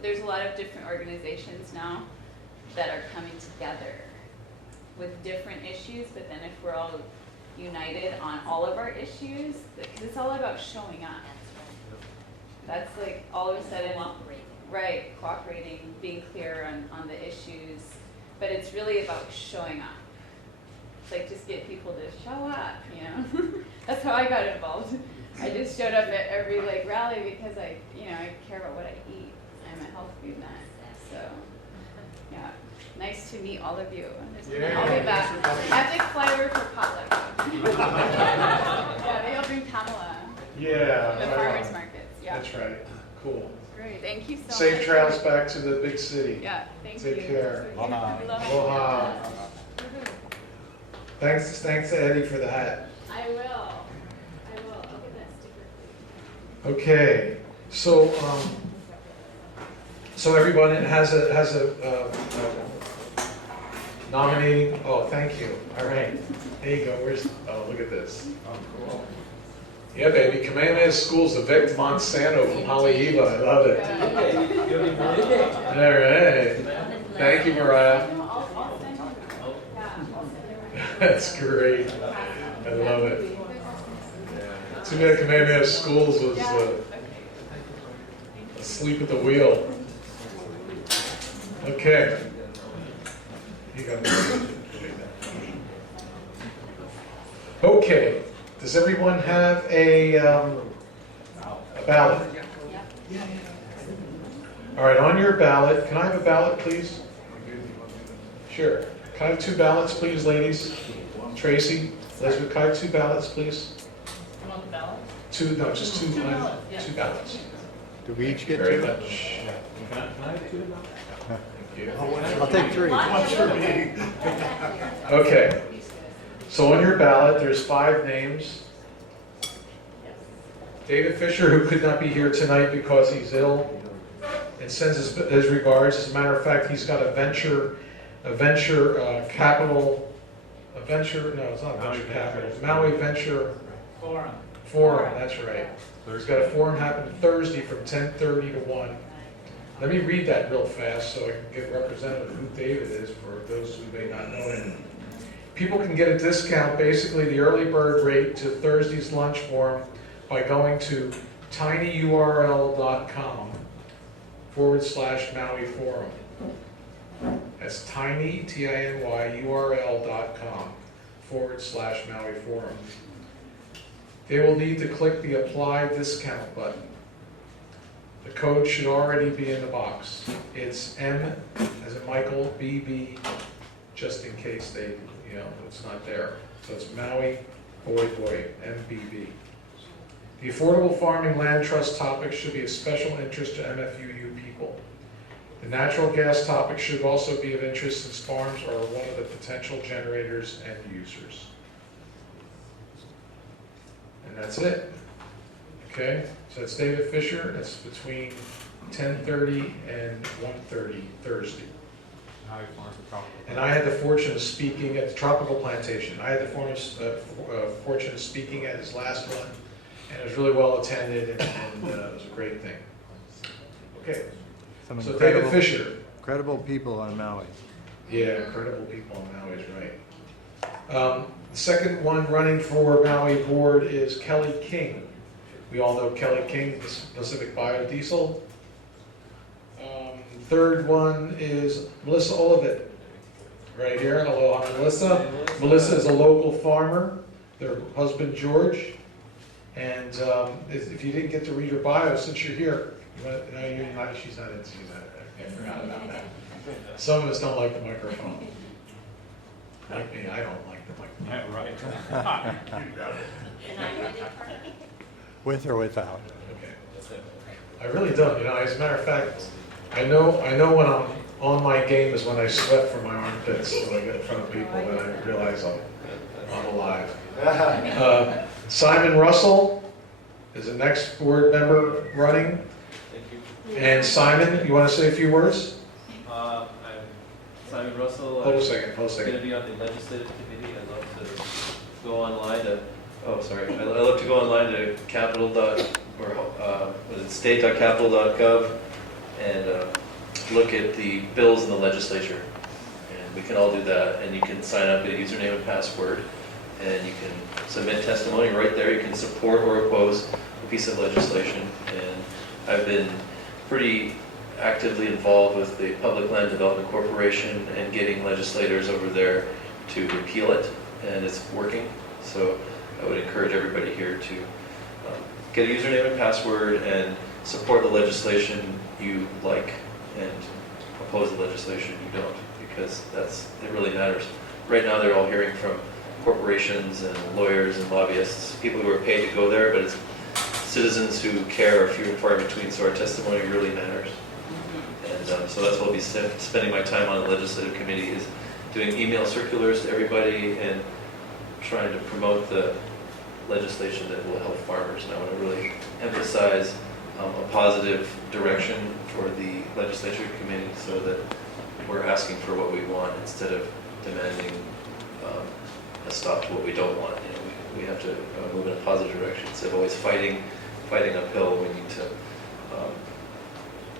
There's a lot of different organizations now that are coming together with different issues, but then if we're all united on all of our issues, because it's all about showing up. That's like all of a sudden, right, cooperating, being clear on the issues, but it's really about showing up. It's like just get people to show up, That's how I got involved. I just showed up at every rally because I care about what I eat. I'm a health food nut, so yeah. Nice to meet all of you. I'll be back. I have to fly over for potluck. Yeah, maybe I'll bring Pamela. Yeah. The farmers markets. Yeah. That's right. Cool. Great. Thank you so much. Safe travels back to the big city. Yeah. Thank you. Take care. Aloha. Aloha. Thanks to Eddie for the hat. I will. I'll get that sticker. Okay, so, so everyone has a nominating, oh, thank you, all right. There you go, oh, look at this. Oh, cool. Yeah, baby, Kamehameha School's the Vic Monsanto from Haleiwa, I love it. All right, thank you, Mariah. I'll send you. Yeah, I'll send it. That's great, I love it. Too bad Kamehameha Schools was asleep at the wheel. Okay. You got it. Okay, does everyone have a ballot? All right, on your ballot, can I have a ballot, please? Sure. Can I have 2 ballots, please, ladies? Tracy, Elizabeth, can I have 2 ballots, please? You want the ballot? 2, no, just 2, 2 ballots. Do we each Thank you get very 2? much. Can I have 2 now? Thank you. I'll take 3. Okay, so on your ballot, there's 5 names. David Fisher, who could not be here tonight because he's ill, and sends his regards. As a matter of fact, he's got a venture capital, no, it's not venture capital, Maui Venture Forum, that's right. He's got a forum happening Thursday from 10:30 to 1. Let me read that real fast so I can get representative of who David is for those who may not know him. People can get a discount, basically the early bird rate to Thursday's lunch forum by going to tinyurl.com/Maui Forum. That's tiny, TINY, url.com/Maui Forum. They will need to click the apply discount button. The code should already be in the box. It's M as in Michael, BB, just in case they, it's not there. So it's Maui, boy, MBB. The Affordable Farming Land Trust topic should be of special interest to MFUU people. The natural gas topic should also be of interest since farms are one of the potential generators and users. And that's it. Okay, so that's David Fisher. That's between 10:30 and 1:30 Thursday. And I had the fortune of speaking at the Tropical Plantation. I had the fortune of speaking at his last one, and it was really well attended, and it was a great thing. Okay, so David Fisher. Incredible people on Maui. Yeah, incredible people on Maui is right. The second one running for Maui board is Kelly King. We all know Kelly King, Pacific Biodiesel. Third one is Melissa Olivet, right here. Hello, I'm Melissa. Melissa is a local farmer. Their husband George. And if you didn't get to read her bio, since you're here, she's not in. I forgot about that. Some of us don't like the microphone. Like me, I don't like the microphone. Yeah, right. With or without. Okay. I really don't. As a matter of fact, I know when I'm on my game is when I sweat from my armpits when I get in front of people and I realize I'm alive. Simon Russell is the next board member running. Thank you. And Simon, you want to say a few words? I'm Simon Russell. Hold a second. I'm going to be on the legislative committee. I love to go online to, I love to go online to state.capitol.gov and look at the bills in the legislature. And we can all do that. And you can sign up, get a username and password, and you can submit testimony right there. You can support or oppose a piece of legislation. And I've been pretty actively involved with the Public Land Development Corporation and getting legislators over there to repeal it, and it's working. So I would encourage everybody here to get a username and password and support the legislation you like and oppose the legislation you don't, because it really matters. Right now they're all hearing from corporations and lawyers and lobbyists, people who are paid to go there, but it's citizens who care are few and far between, so our testimony really matters. And so that's what I'll be spending my time on the legislative committee is doing email circulars to everybody and trying to promote the legislation that will help farmers. And I want to really emphasize a positive direction for the legislature committee so that we're asking for what we want instead of demanding a stop to what we don't want. You know, we have to move in a positive direction instead of always fighting uphill. We need to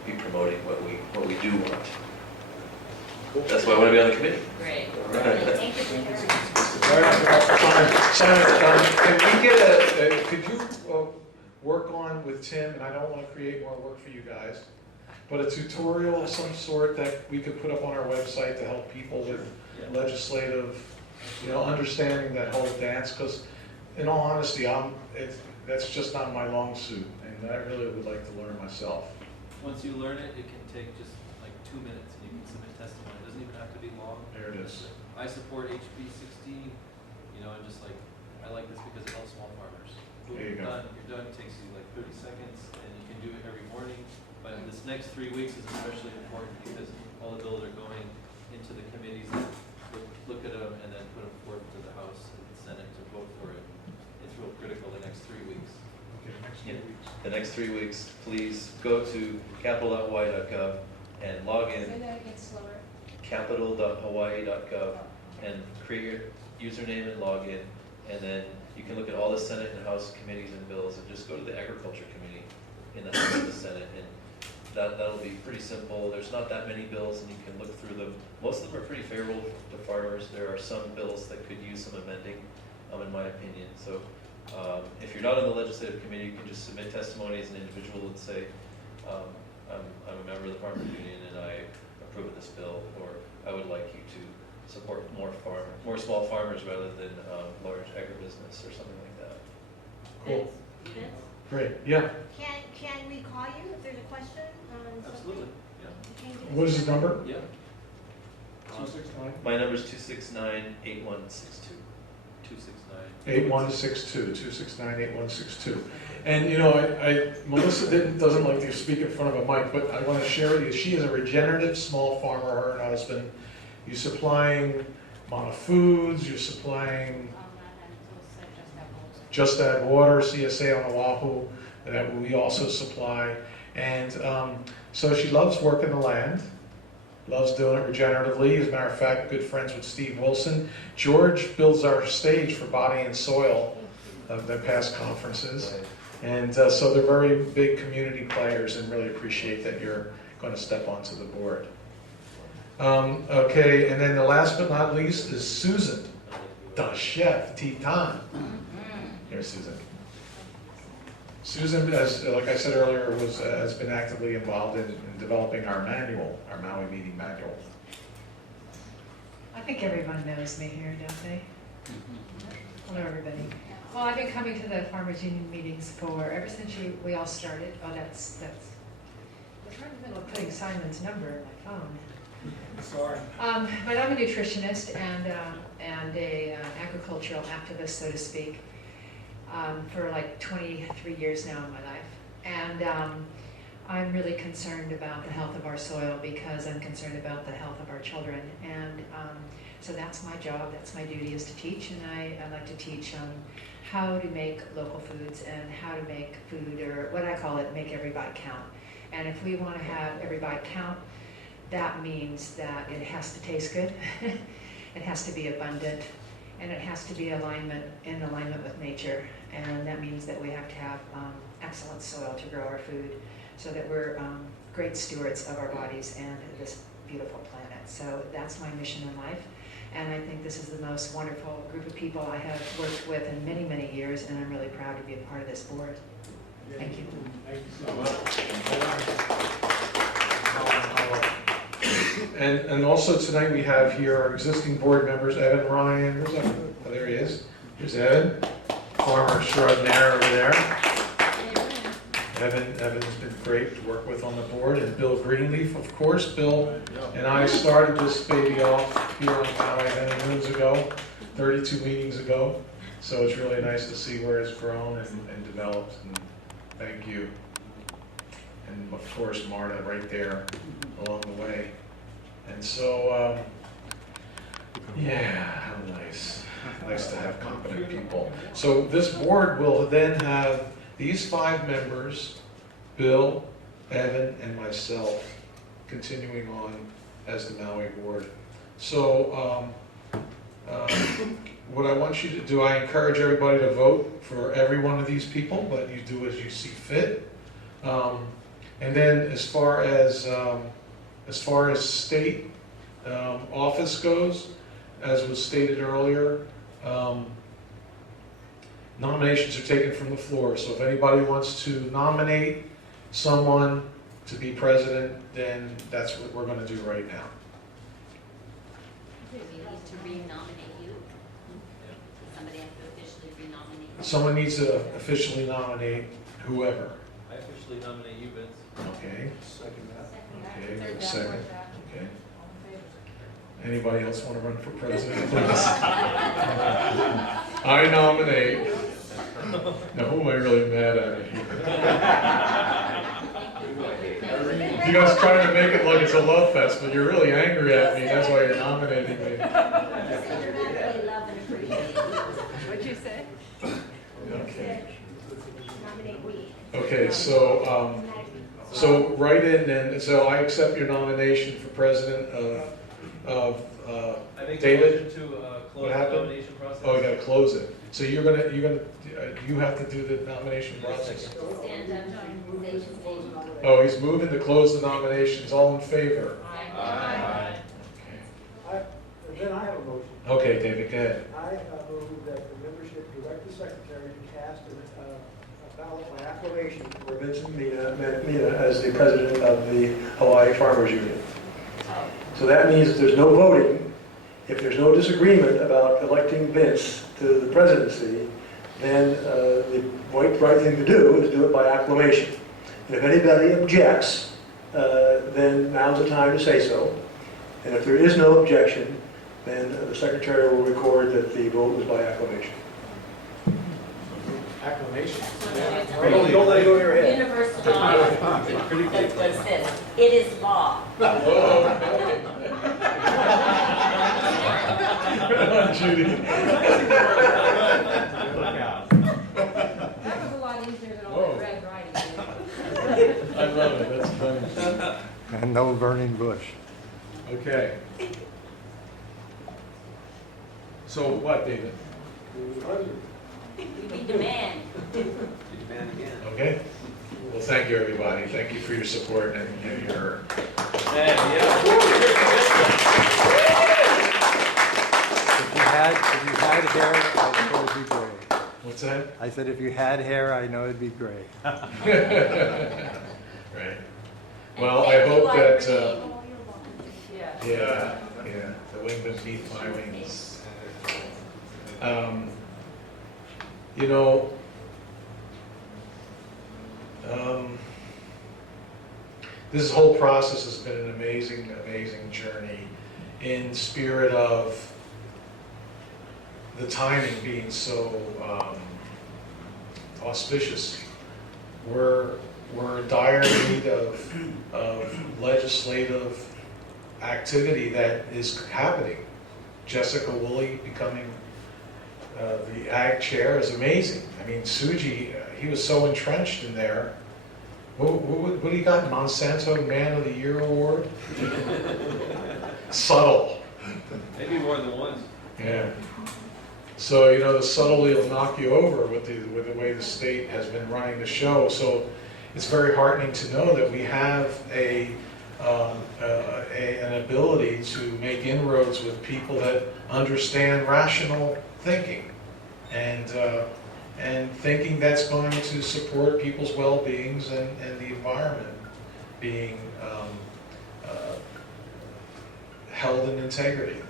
be promoting what we do want. That's why I want to be on the committee. Great. Thank you for Simon, can we get could you work on with Tim, and I don't want to create more work for you guys, but a tutorial of some sort that we could put up on our website to help people with legislative, understanding that whole dance, because in all honesty, that's just not my long suit, and I really would like to learn myself. Once you learn it, it can take just like 2 minutes and you can submit testimony. It doesn't even have to be long. There it is. I support HB 16, I'm just like, I like this because it helps small farmers. Boom, There you go. You're done, it takes you like 30 seconds and you can do it every morning. But this next 3 weeks is especially important because all the bills are going into the committees that look at them and then put them forward to the House and the Senate to vote for it. It's real critical the next 3 weeks. Okay, next 3 weeks. The next 3 weeks, please go to capital.hawaii.gov and log in Say that again slower. capital.hawaii.gov and create your username and login, and then you can look at all the Senate and House committees and bills, and just go to the Agriculture Committee in the House and the Senate, and that'll be pretty simple. There's not that many bills, and you can look through them. Most of them are pretty favorable to farmers. There are some bills that could use some amending, in my opinion. So if you're not on the legislative committee, you can just submit testimony as an individual and say, I'm a member of the Farmers Union and I approve of this bill, or I would like you to support more small farmers rather than large agribusiness or something like that. Cool. Vince? Great, yeah. Can we call you if there's a question on something? Absolutely, yeah. Can you give us What is a his number? Yeah. 269? My number is 269-8162. 269. 269-8162. And Melissa doesn't like to speak in front of a mic, but I want to share with you, she is a regenerative small farmer, her and husband. You're supplying Mana Foods, you're supplying Just Add Water, CSA on Oahu, that we also supply. And so she loves working the land, loves doing it regeneratively. As a matter of fact, good friends with Steve Wilson. George builds our stage for Body and Soil of their past conferences. And so they're very big community players, and really appreciate that you're going to step onto the board. Okay, and then the last but not least is Susan, the chef, Titan. Here's Susan. Susan, like I said earlier, has been actively involved in developing our manual, our Maui meeting manual. I think everyone knows me here, don't they? Hello, everybody. Well, I've been coming to the Farmers Union meetings ever since we all started. Oh, that's. I was right in the middle of putting Simon's number in my phone. Sorry. But I'm a nutritionist and a agricultural activist, so to speak, for like 23 years now in my life. And I'm really concerned about the health of our soil because I'm concerned about the health of our children. And so that's my job, that's my duty, is to teach. And I like to teach how to make local foods and how to make food, or what I call it, make every bite count. And if we want to have every bite count, that means that it has to taste good, it has to be abundant, and it has to be in alignment with nature. And that means that we have to have excellent soil to grow our food so that we're great stewards of our bodies and this beautiful planet. So that's my mission in life. And I think this is the most wonderful group of people I have worked with in many, many years, and I'm really proud to be a part of this board. Thank you. Thank you so much. And also tonight we have here our existing board members, Evan Ryan, where's that? Oh, there he is. Here's Evan, farmer extraordinaire over there. Evan's been great to work with on the board, and Bill Greenleaf, of course. Bill and I started this baby off here on Maui many moons ago, 32 meetings ago. So it's really nice to see where it's grown and developed, and thank you. And of course, Marta right there along the way. And so Yeah, how nice. Nice to have competent people. So this board will then have these 5 members, Bill, Evan, and myself, continuing on as the Maui board. So what I want you to do, I encourage everybody to vote for every one of these people, but you do as you see fit. And then as far as state office goes, as was stated earlier, nominations are taken from the floor. So if anybody wants to nominate someone to be president, then that's what we're going to do right now. Do we need to re-nominate you? Somebody has to officially re-nominate you? Someone needs to officially nominate whoever. I officially nominate you, Vince. Okay. Second that. Okay, we have a second. Okay. Anybody else want to run for president, please? I nominate. Now, who am I really mad at here? You guys trying to make it like it's a love fest, but you're really angry at me. That's why you're nominating me. What'd you say? Okay. Nominate me. Okay, so write in then, so I accept your nomination for president of I make a David? motion to What close the happened? nomination process. Oh, you gotta close it. So you have to do the nomination process. Stand up and say his name. Oh, he's moving to close the nominations. All in favor? Aye. Then I have a motion. Okay, David, go ahead. I move that the membership direct the secretary to cast a ballot by acclamation for Vincent Mina as the president of the Hawaii Farmers Union. So that means that there's no voting. If there's no disagreement about electing Vince to the presidency, then the right thing to do is do it by acclamation. And if anybody objects, then now's the time to say so. And if there is no objection, then the secretary will record that the vote was by acclamation. Acclamation. Don't let it go to your head. Universal law. What's this? It is law. Come on, Judy. Look out. That was a lot easier than all that red writing. I love it, that's funny. And no burning bush. Okay. So what, David? We demand. Okay? Well, thank you, everybody. Thank you for your support and your... If you had hair, I know it'd be gray. What's that? I said, if you had hair, I know it'd be gray. Right. Well, I hope that, yeah, the wing beneath my wings. You know, this whole process has been an amazing, amazing journey in spirit of the timing being so auspicious. We're in dire need of legislative activity that is happening. Jessica Woolley becoming the ag chair is amazing. I mean, Suji, he was so entrenched in there. What do you got? Monsanto Man of the Year award? Subtle. Maybe more than once. Yeah. So, you know, the subtlety will knock you over with the way the state has been running the show. So it's very heartening to know that we have an ability to make inroads with people that understand rational thinking and thinking that's going to support people's well-beings and the environment being held in integrity.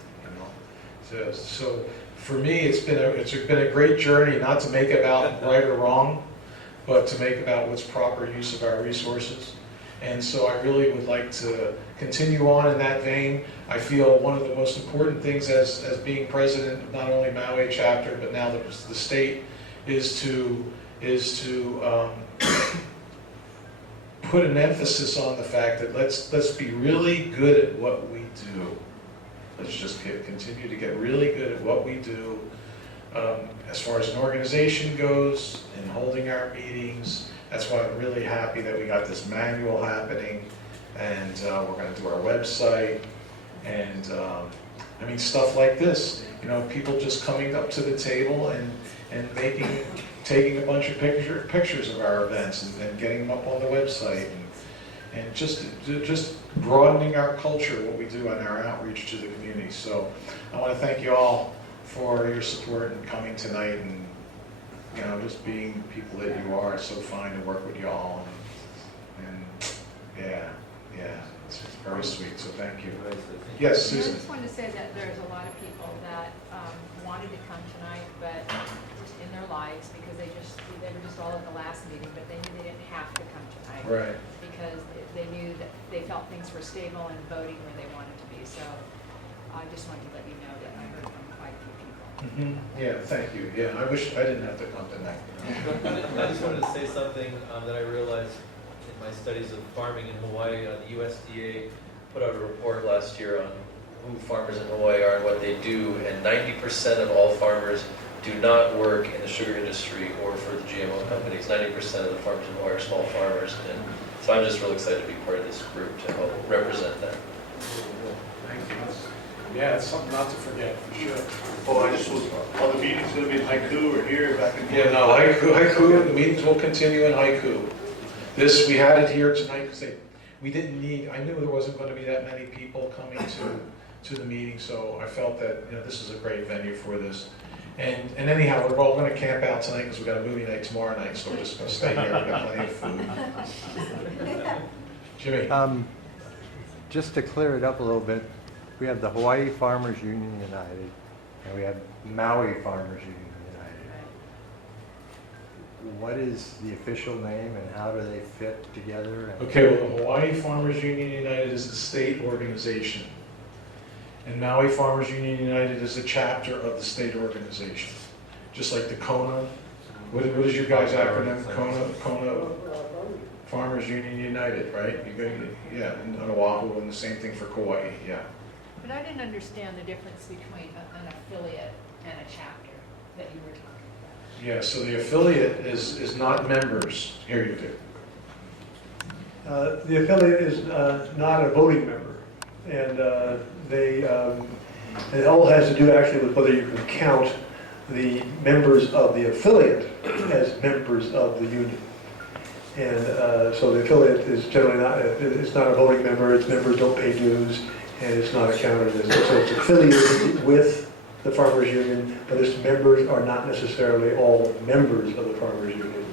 You know, so for me, it's been a great journey, not to make about right or wrong, but to make about what's proper use of our resources. And so I really would like to continue on in that vein. I feel one of the most important things as being president of not only Maui chapter, but now the state, is to put an emphasis on the fact that let's be really good at what we do. Let's just continue to get really good at what we do. As far as an organization goes, in holding our meetings, that's why I'm really happy that we got this manual happening, and we're going to do our website, and I mean, stuff like this, you know, people just coming up to the table and taking a bunch of pictures of our events and getting them up on the website, and just broadening our culture, what we do on our outreach to the community. So I want to thank you all for your support and coming tonight, and you know, just being people that you are. It's so fine to work with you all, and yeah, it's very sweet. So thank you. Yes, I Susan. just wanted to say that there's a lot of people that wanted to come tonight, but just in their lives, because they were just all at the last meeting, but they knew they didn't have to come tonight. Right. Because they knew that they felt things were stable and voting where they wanted to be. So I just wanted to let you know that I heard from quite a few people. Yeah, thank you. Yeah, I wish I didn't have to come tonight. I just wanted to say something that I realized in my studies of farming in Hawaii. The USDA put out a report last year on who farmers in Hawaii are and what they do, and 90% of all farmers do not work in the sugar industry or for the GMO companies. 90% of the farmers in Hawaii are small farmers, and so I'm just really excited to be part of this group to help represent that. Thank you. Yeah, it's something not to forget, for sure. Oh, I just was, are the meetings gonna be in haiku or here, back in? Yeah, no, haiku, the meetings will continue in haiku. We had it here tonight because we didn't need, I knew there wasn't going to be that many people coming to the meeting, so I felt that, you know, this is a great venue for this. And anyhow, we're all going to camp out tonight because we've got a movie night tomorrow night, so we're just going to stay here. We've got plenty of food. Jimmy? Just to clear it up a little bit, we have the Hawaii Farmers Union United, and we have Maui Farmers Union United. What is the official name and how do they fit together? Okay, well, the Hawaii Farmers Union United is the state organization, and Maui Farmers Union United is a chapter of the state organization. Just like the Kona, what is your guys' acronym? Kona Farmers Union United, right? Yeah, and Oahu, and the same thing for Kauai, yeah. But I didn't understand the difference between an affiliate and a chapter that you were talking about. Yeah, so the affiliate is not members. Here you do. The affiliate is not a voting member, and it all has to do actually with whether you can count the members of the affiliate as members of the union. And so the affiliate is generally it's not a voting member, its members don't pay dues, and it's not accounted as, so it's affiliated with the Farmers Union, but its members are not necessarily all members of the Farmers Union.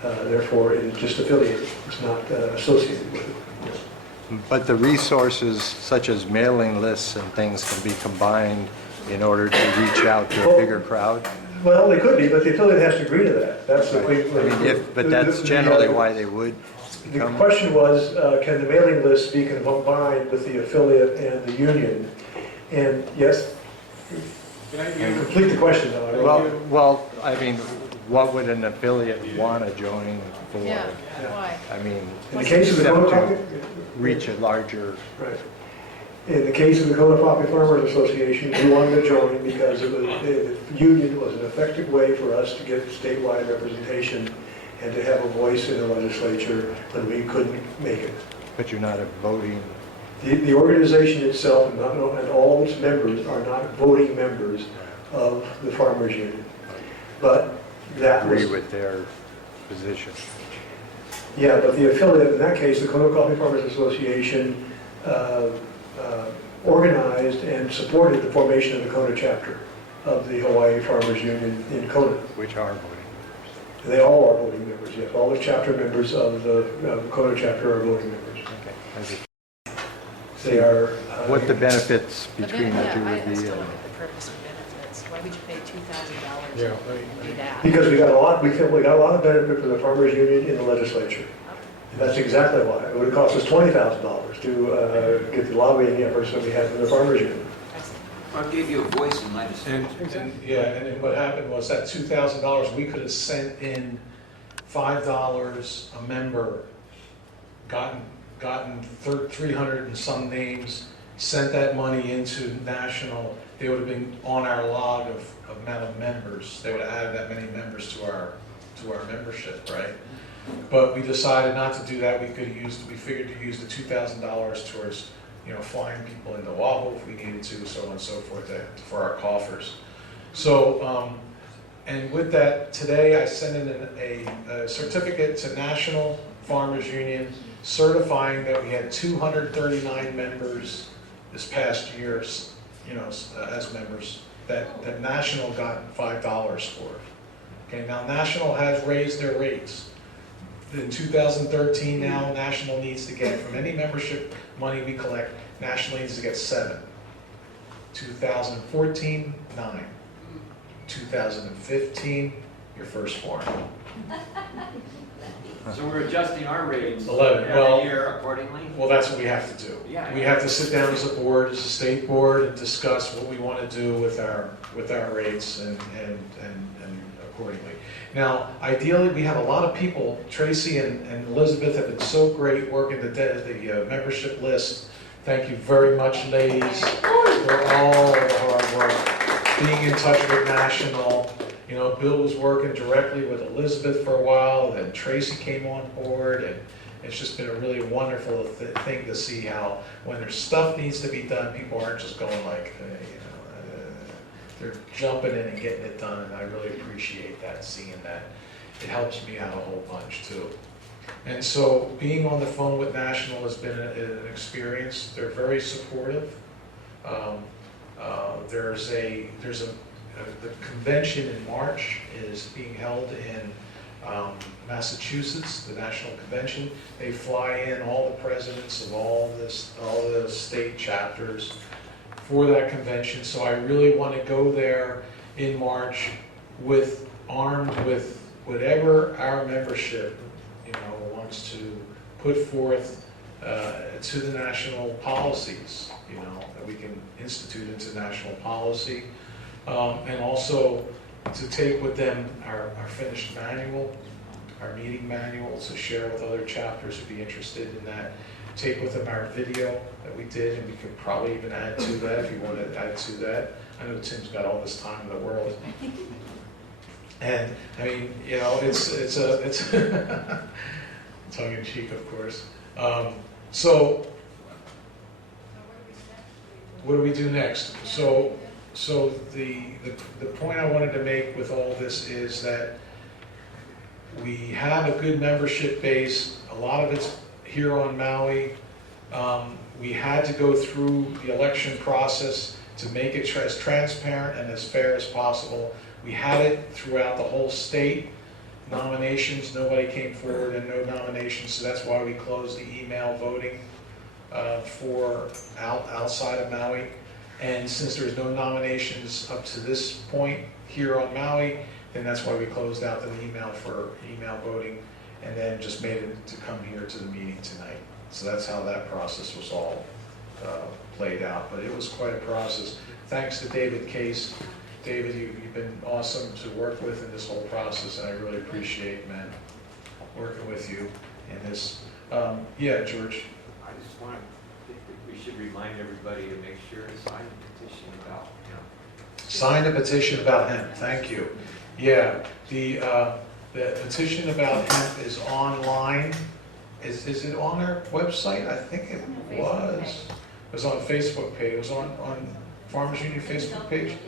Therefore, it is just affiliated, it's not associated with it. But the resources such as mailing lists and things can be combined in order to reach out to a bigger crowd? Well, they could be, but the affiliate has to agree to that. That's the way. But that's generally why they would. The question was, can the mailing list be combined with the affiliate and the union? And yes, complete the question though. Well, I mean, what would an affiliate want to join for? Yeah, why? I mean, In the case of the Kona to reach a larger. Right. In the case of the Kona Poppy Farmers Association, we wanted to join because the union was an effective way for us to get statewide representation and to have a voice in the legislature when we couldn't make it. But you're not a voting. The organization itself and all its members are not voting members of the Farmers Union. But that agree with their position. Yeah, but the affiliate, in that case, the Kona Coffee Farmers Association, organized and supported the formation of the Kona chapter of the Hawaii Farmers Union in Kona. Which are voting members. They all are voting members, yes. All the chapter members of the Kona chapter are voting members. Okay. They are... what the benefits between the two I would be. still look at the purpose of benefits. Why would you pay $2,000 to do that? Because we got a lot of benefit for the Farmers Union in the legislature. And that's exactly why. It would have cost us $20,000 to get the lobbying efforts that we had from the Farmers Union. I gave you a voice in legislature. And what happened was that $2,000, we could have sent in $5 a member, gotten 300 and some names, sent that money into national, they would have been on our log of amount of members. They would have added that many members to our membership, right? But we decided not to do that. We figured to use the $2,000 towards, flying people into Oahu if we needed to, so on and so forth, for our coffers. So, and with that, today I sent in a certificate to National Farmers Union certifying that we had 239 members this past year, as members, that National got $5 for. Okay, now National has raised their rates. In 2013 now, National needs to get, from any membership money we collect, National needs to get 7. 2014, 9. 2015, your firstborn. So we're adjusting our rates 11. every Well, year accordingly? Well, that's what we have to do. Yeah. We have to sit down as a board, as a state board, and discuss what we want to do with our rates and accordingly. Now, ideally, we have a lot of people. Tracy and Elizabeth have been so great working the membership list. Thank you very much, ladies, for all of the hard work. Being in touch with National. Bill was working directly with Elizabeth for a while, then Tracy came on board, and it's just been a really wonderful thing to see how when there's stuff needs to be done, people aren't just going like, they're jumping in and getting it done, and I really appreciate that, seeing that. It helps me out a whole bunch too. And so being on the phone with National has been an experience. They're very supportive. The convention in March is being held in Massachusetts, the National Convention. They fly in all the presidents of all the state chapters for that convention. So I really want to go there in March armed with whatever our membership, wants to put forth to the national policies, that we can institute into national policy. And also to take with them our finished manual, our meeting manual, to share with other chapters who'd be interested in that. Take with them our video that we did, and we could probably even add to that if you want to add to that. I know Tim's got all this time in the world. And I mean, it's tongue in cheek, of course. So what do we do next? So the point I wanted to make with all this is that we have a good membership base. A lot of it's here on Maui. We had to go through the election process to make it as transparent and as fair as possible. We had it throughout the whole state. Nominations, nobody came forward and no nominations, so that's why we closed the email voting for outside of Maui. And since there's no nominations up to this point here on Maui, then that's why we closed out the email for email voting, and then just made it to come here to the meeting tonight. So that's how that process was all played out. But it was quite a process. Thanks to David Case. David, you've been awesome to work with in this whole process, and I really appreciate, man, working with you in this. Yeah, George. I just want to think that we should remind everybody to make sure to sign the petition about him. Sign the petition about hemp. Thank you. Yeah, the petition about hemp is online. Is it on our website? I think it was. It was on Facebook page. It was on Farmers Union Facebook page.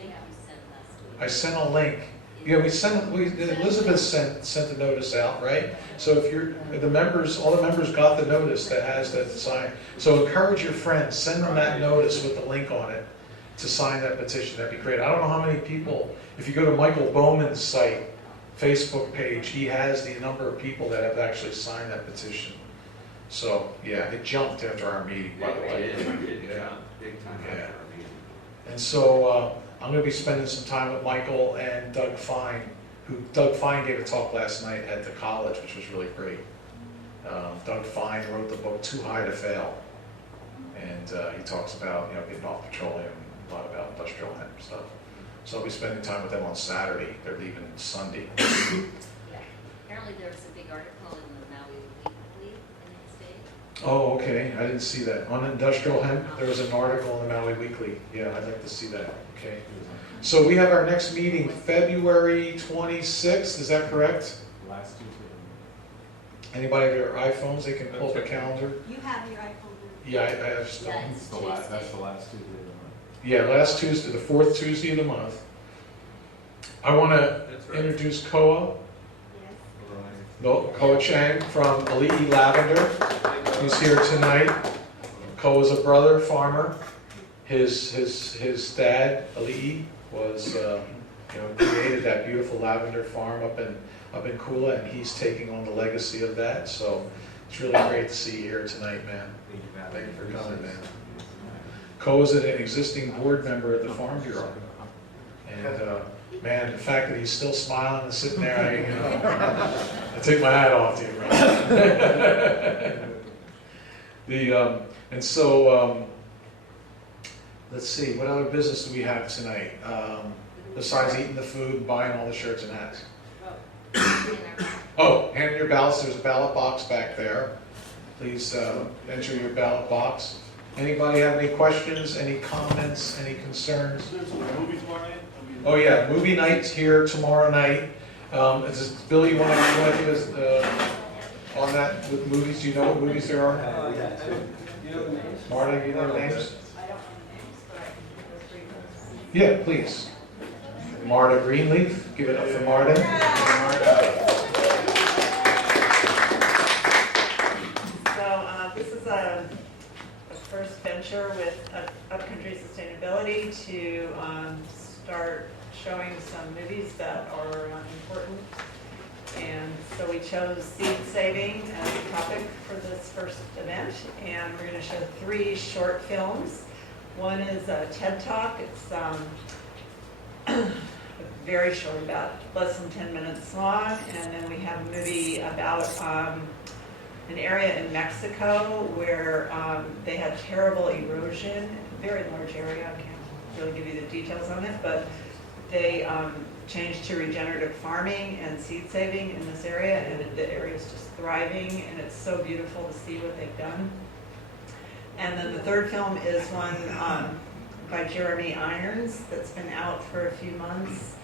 I sent a link. Yeah, Elizabeth sent the notice out, right? So if all the members got the notice that has that sign. So encourage your friends, send them that notice with the link on it to sign that petition. That'd be great. I don't know how many people, if you go to Michael Bowman's site, Facebook page, he has the number of people that have actually signed that petition. So yeah, it jumped after our meeting, by the way. It did, yeah, big time after our meeting. And so I'm going to be spending some time with Michael and Doug Fine, Doug Fine gave a talk last night at the college, which was really great. Doug Fine wrote the book Too High to Fail, and he talks about getting off petroleum, a lot about industrial hemp stuff. So I'll be spending time with them on Saturday. They're leaving Sunday. Yeah. Apparently there was a big article in the Maui Weekly in the state. Oh, okay, I didn't see that. On industrial hemp, there was an article in the Maui Weekly. Yeah, I'd like to see that, okay. So we have our next meeting, February 26th, is that correct? Last Tuesday. Anybody have their iPhones, they can pull up a calendar? You have your iPhone. Yeah, I have still. Yeah, That's the last Tuesday of the month. Yeah, last Tuesday, the fourth Tuesday of the month. I want to That's right. introduce Koa, Koa Chang from Ali'i Lavender, who's here tonight. Koa's a brother farmer. His dad, Ali'i, was created that beautiful lavender farm up in Kula, and he's taking on the legacy of that. So it's really great to see you here tonight, man. Thank you for coming, man. Koa's an existing board member at the Farm Bureau, and man, the fact that he's still smiling and sitting there, I take my hat off to you, brother. Let's see, what other business do we have tonight? Besides eating the food and buying all the shirts and hats? Oh, hand in your ballots. There's a ballot box back there. Please enter your ballot box. Anybody have any questions, any comments, any concerns? There's a movie tomorrow night? Oh yeah, movie night's here tomorrow night. Billy, you want to give us on that with movies? Do you know what movies there are? Marta, you know the names? Yeah, please. Marta Greenleaf, give it up for Marta. So this is a first venture with Upcountry Sustainability to start showing some movies that are important. And so we chose seed saving as a topic for this first event, and we're going to show 3 short films. One is a TED Talk. It's very short, about less than 10 minutes long, and then we have a movie about an area in Mexico where they had terrible erosion, very large area. I can't really give you the details on it, but they changed to regenerative farming and seed saving in this area, and the area is just thriving, and it's so beautiful to see what they've done. And then the third film is one by Jeremy Irons that's been out for a few months,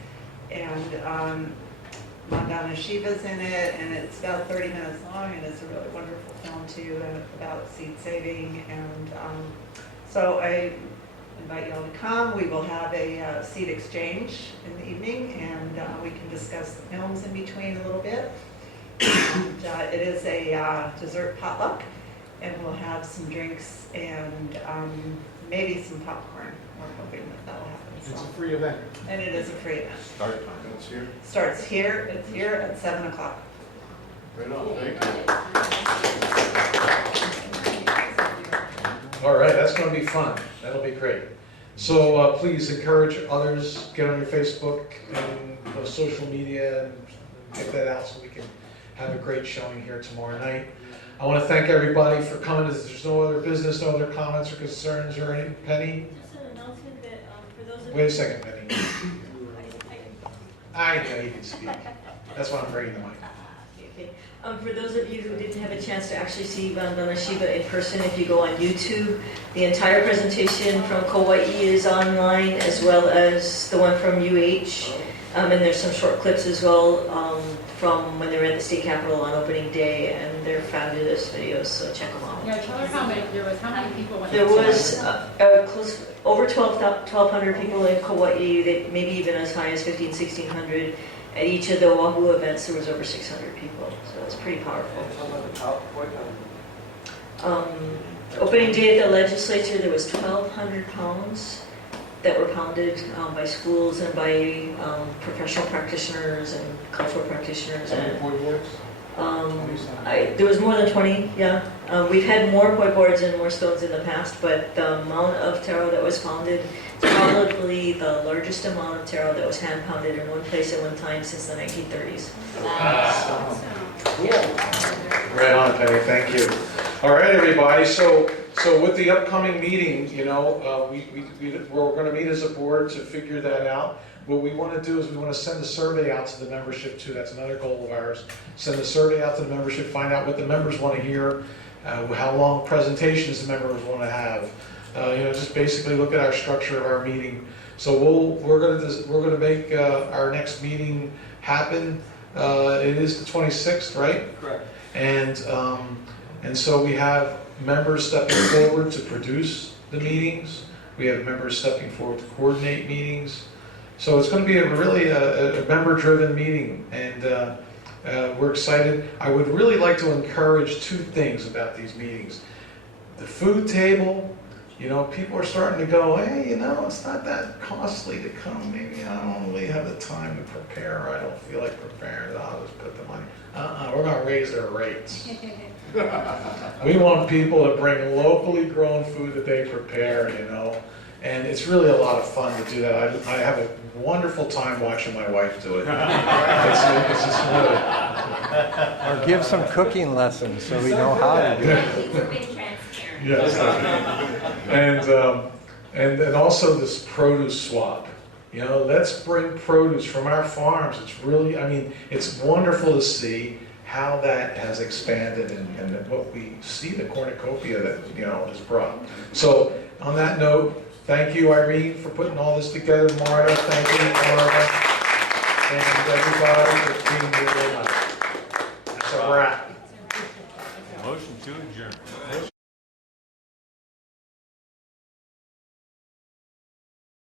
and Mandana Shiva's in it, and it's about 30 minutes long, and it's a really wonderful film too, about seed saving. And so I invite you all to come. We will have a seed exchange in the evening, and we can discuss the films in between a little bit. And it is a dessert potluck, and we'll have some drinks and maybe some popcorn. We're hoping that will happen. It's a free event. And it is a free event. Start time. It's here. Starts here, it's here at 7 o'clock. Right on, thank you. All right, that's going to be fun. That'll be great. So please encourage others, get on your Facebook and social media and get that out so we can have a great showing here tomorrow night. I want to thank everybody for coming. There's no other business, no other comments or concerns or any. Penny? Just an announcement that for those of Wait a second, Penny. I know you can speak. That's why I'm bringing the mic. Okay. For those of you who didn't have a chance to actually see Vandana Shiva in person, if you go on YouTube, the entire presentation from Kauai is online, as well as the one from UH. And there's some short clips as well from when they were at the state capitol on opening day, and they're fabulous videos, so check them out. Yeah, tell her how many people went. There was close over 1,200 people in Kauai, maybe even as high as 1,500, 1,600. At each of the Oahu events, there was over 600 people, so it's pretty powerful. Opening day at the legislature, there was 1,200 pounds that were pounded by schools and by professional practitioners and cultural practitioners. And, there was more than 20, yeah. We've had more poi boards and more stones in the past, but the amount of taro that was pounded is probably the largest amount of taro that was hand pounded in one place at one time since the 1930s. Right on, Penny. Thank you. All right, everybody. So with the upcoming meeting, we're going to meet as a board to figure that out. What we want to do is we want to send a survey out to the membership too. That's another goal of ours. Send a survey out to the membership, find out what the members want to hear, how long presentations the members want to have. Just basically look at our structure of our meeting. So we're gonna make our next meeting happen. It is the 26th, right? Correct. And so we have members stepping forward to produce the meetings. We have members stepping forward to coordinate meetings. So it's going to be a member-driven meeting, and we're excited. I would really like to encourage two things about these meetings. The food table, people are starting to go, hey, it's not that costly to come. Maybe I don't really have the time to prepare. I don't feel like preparing. I'll just put the money. We're going to raise their rates. We want people to bring locally grown food that they prepare, and it's really a lot of fun to do that. I have a wonderful time watching my wife do it. It's just really... Or give some cooking lessons so we know how to do it. Thank you for being transparent. Yes. And also this produce swap. Let's bring produce from our farms. It's really, it's wonderful to see how that has expanded and what we see, the cornucopia that, is brought. So on that note, thank you, Irene, for putting all this together. Marta, thank you, Marta, and everybody for being here tonight. That's a wrap. Motion to adjourn.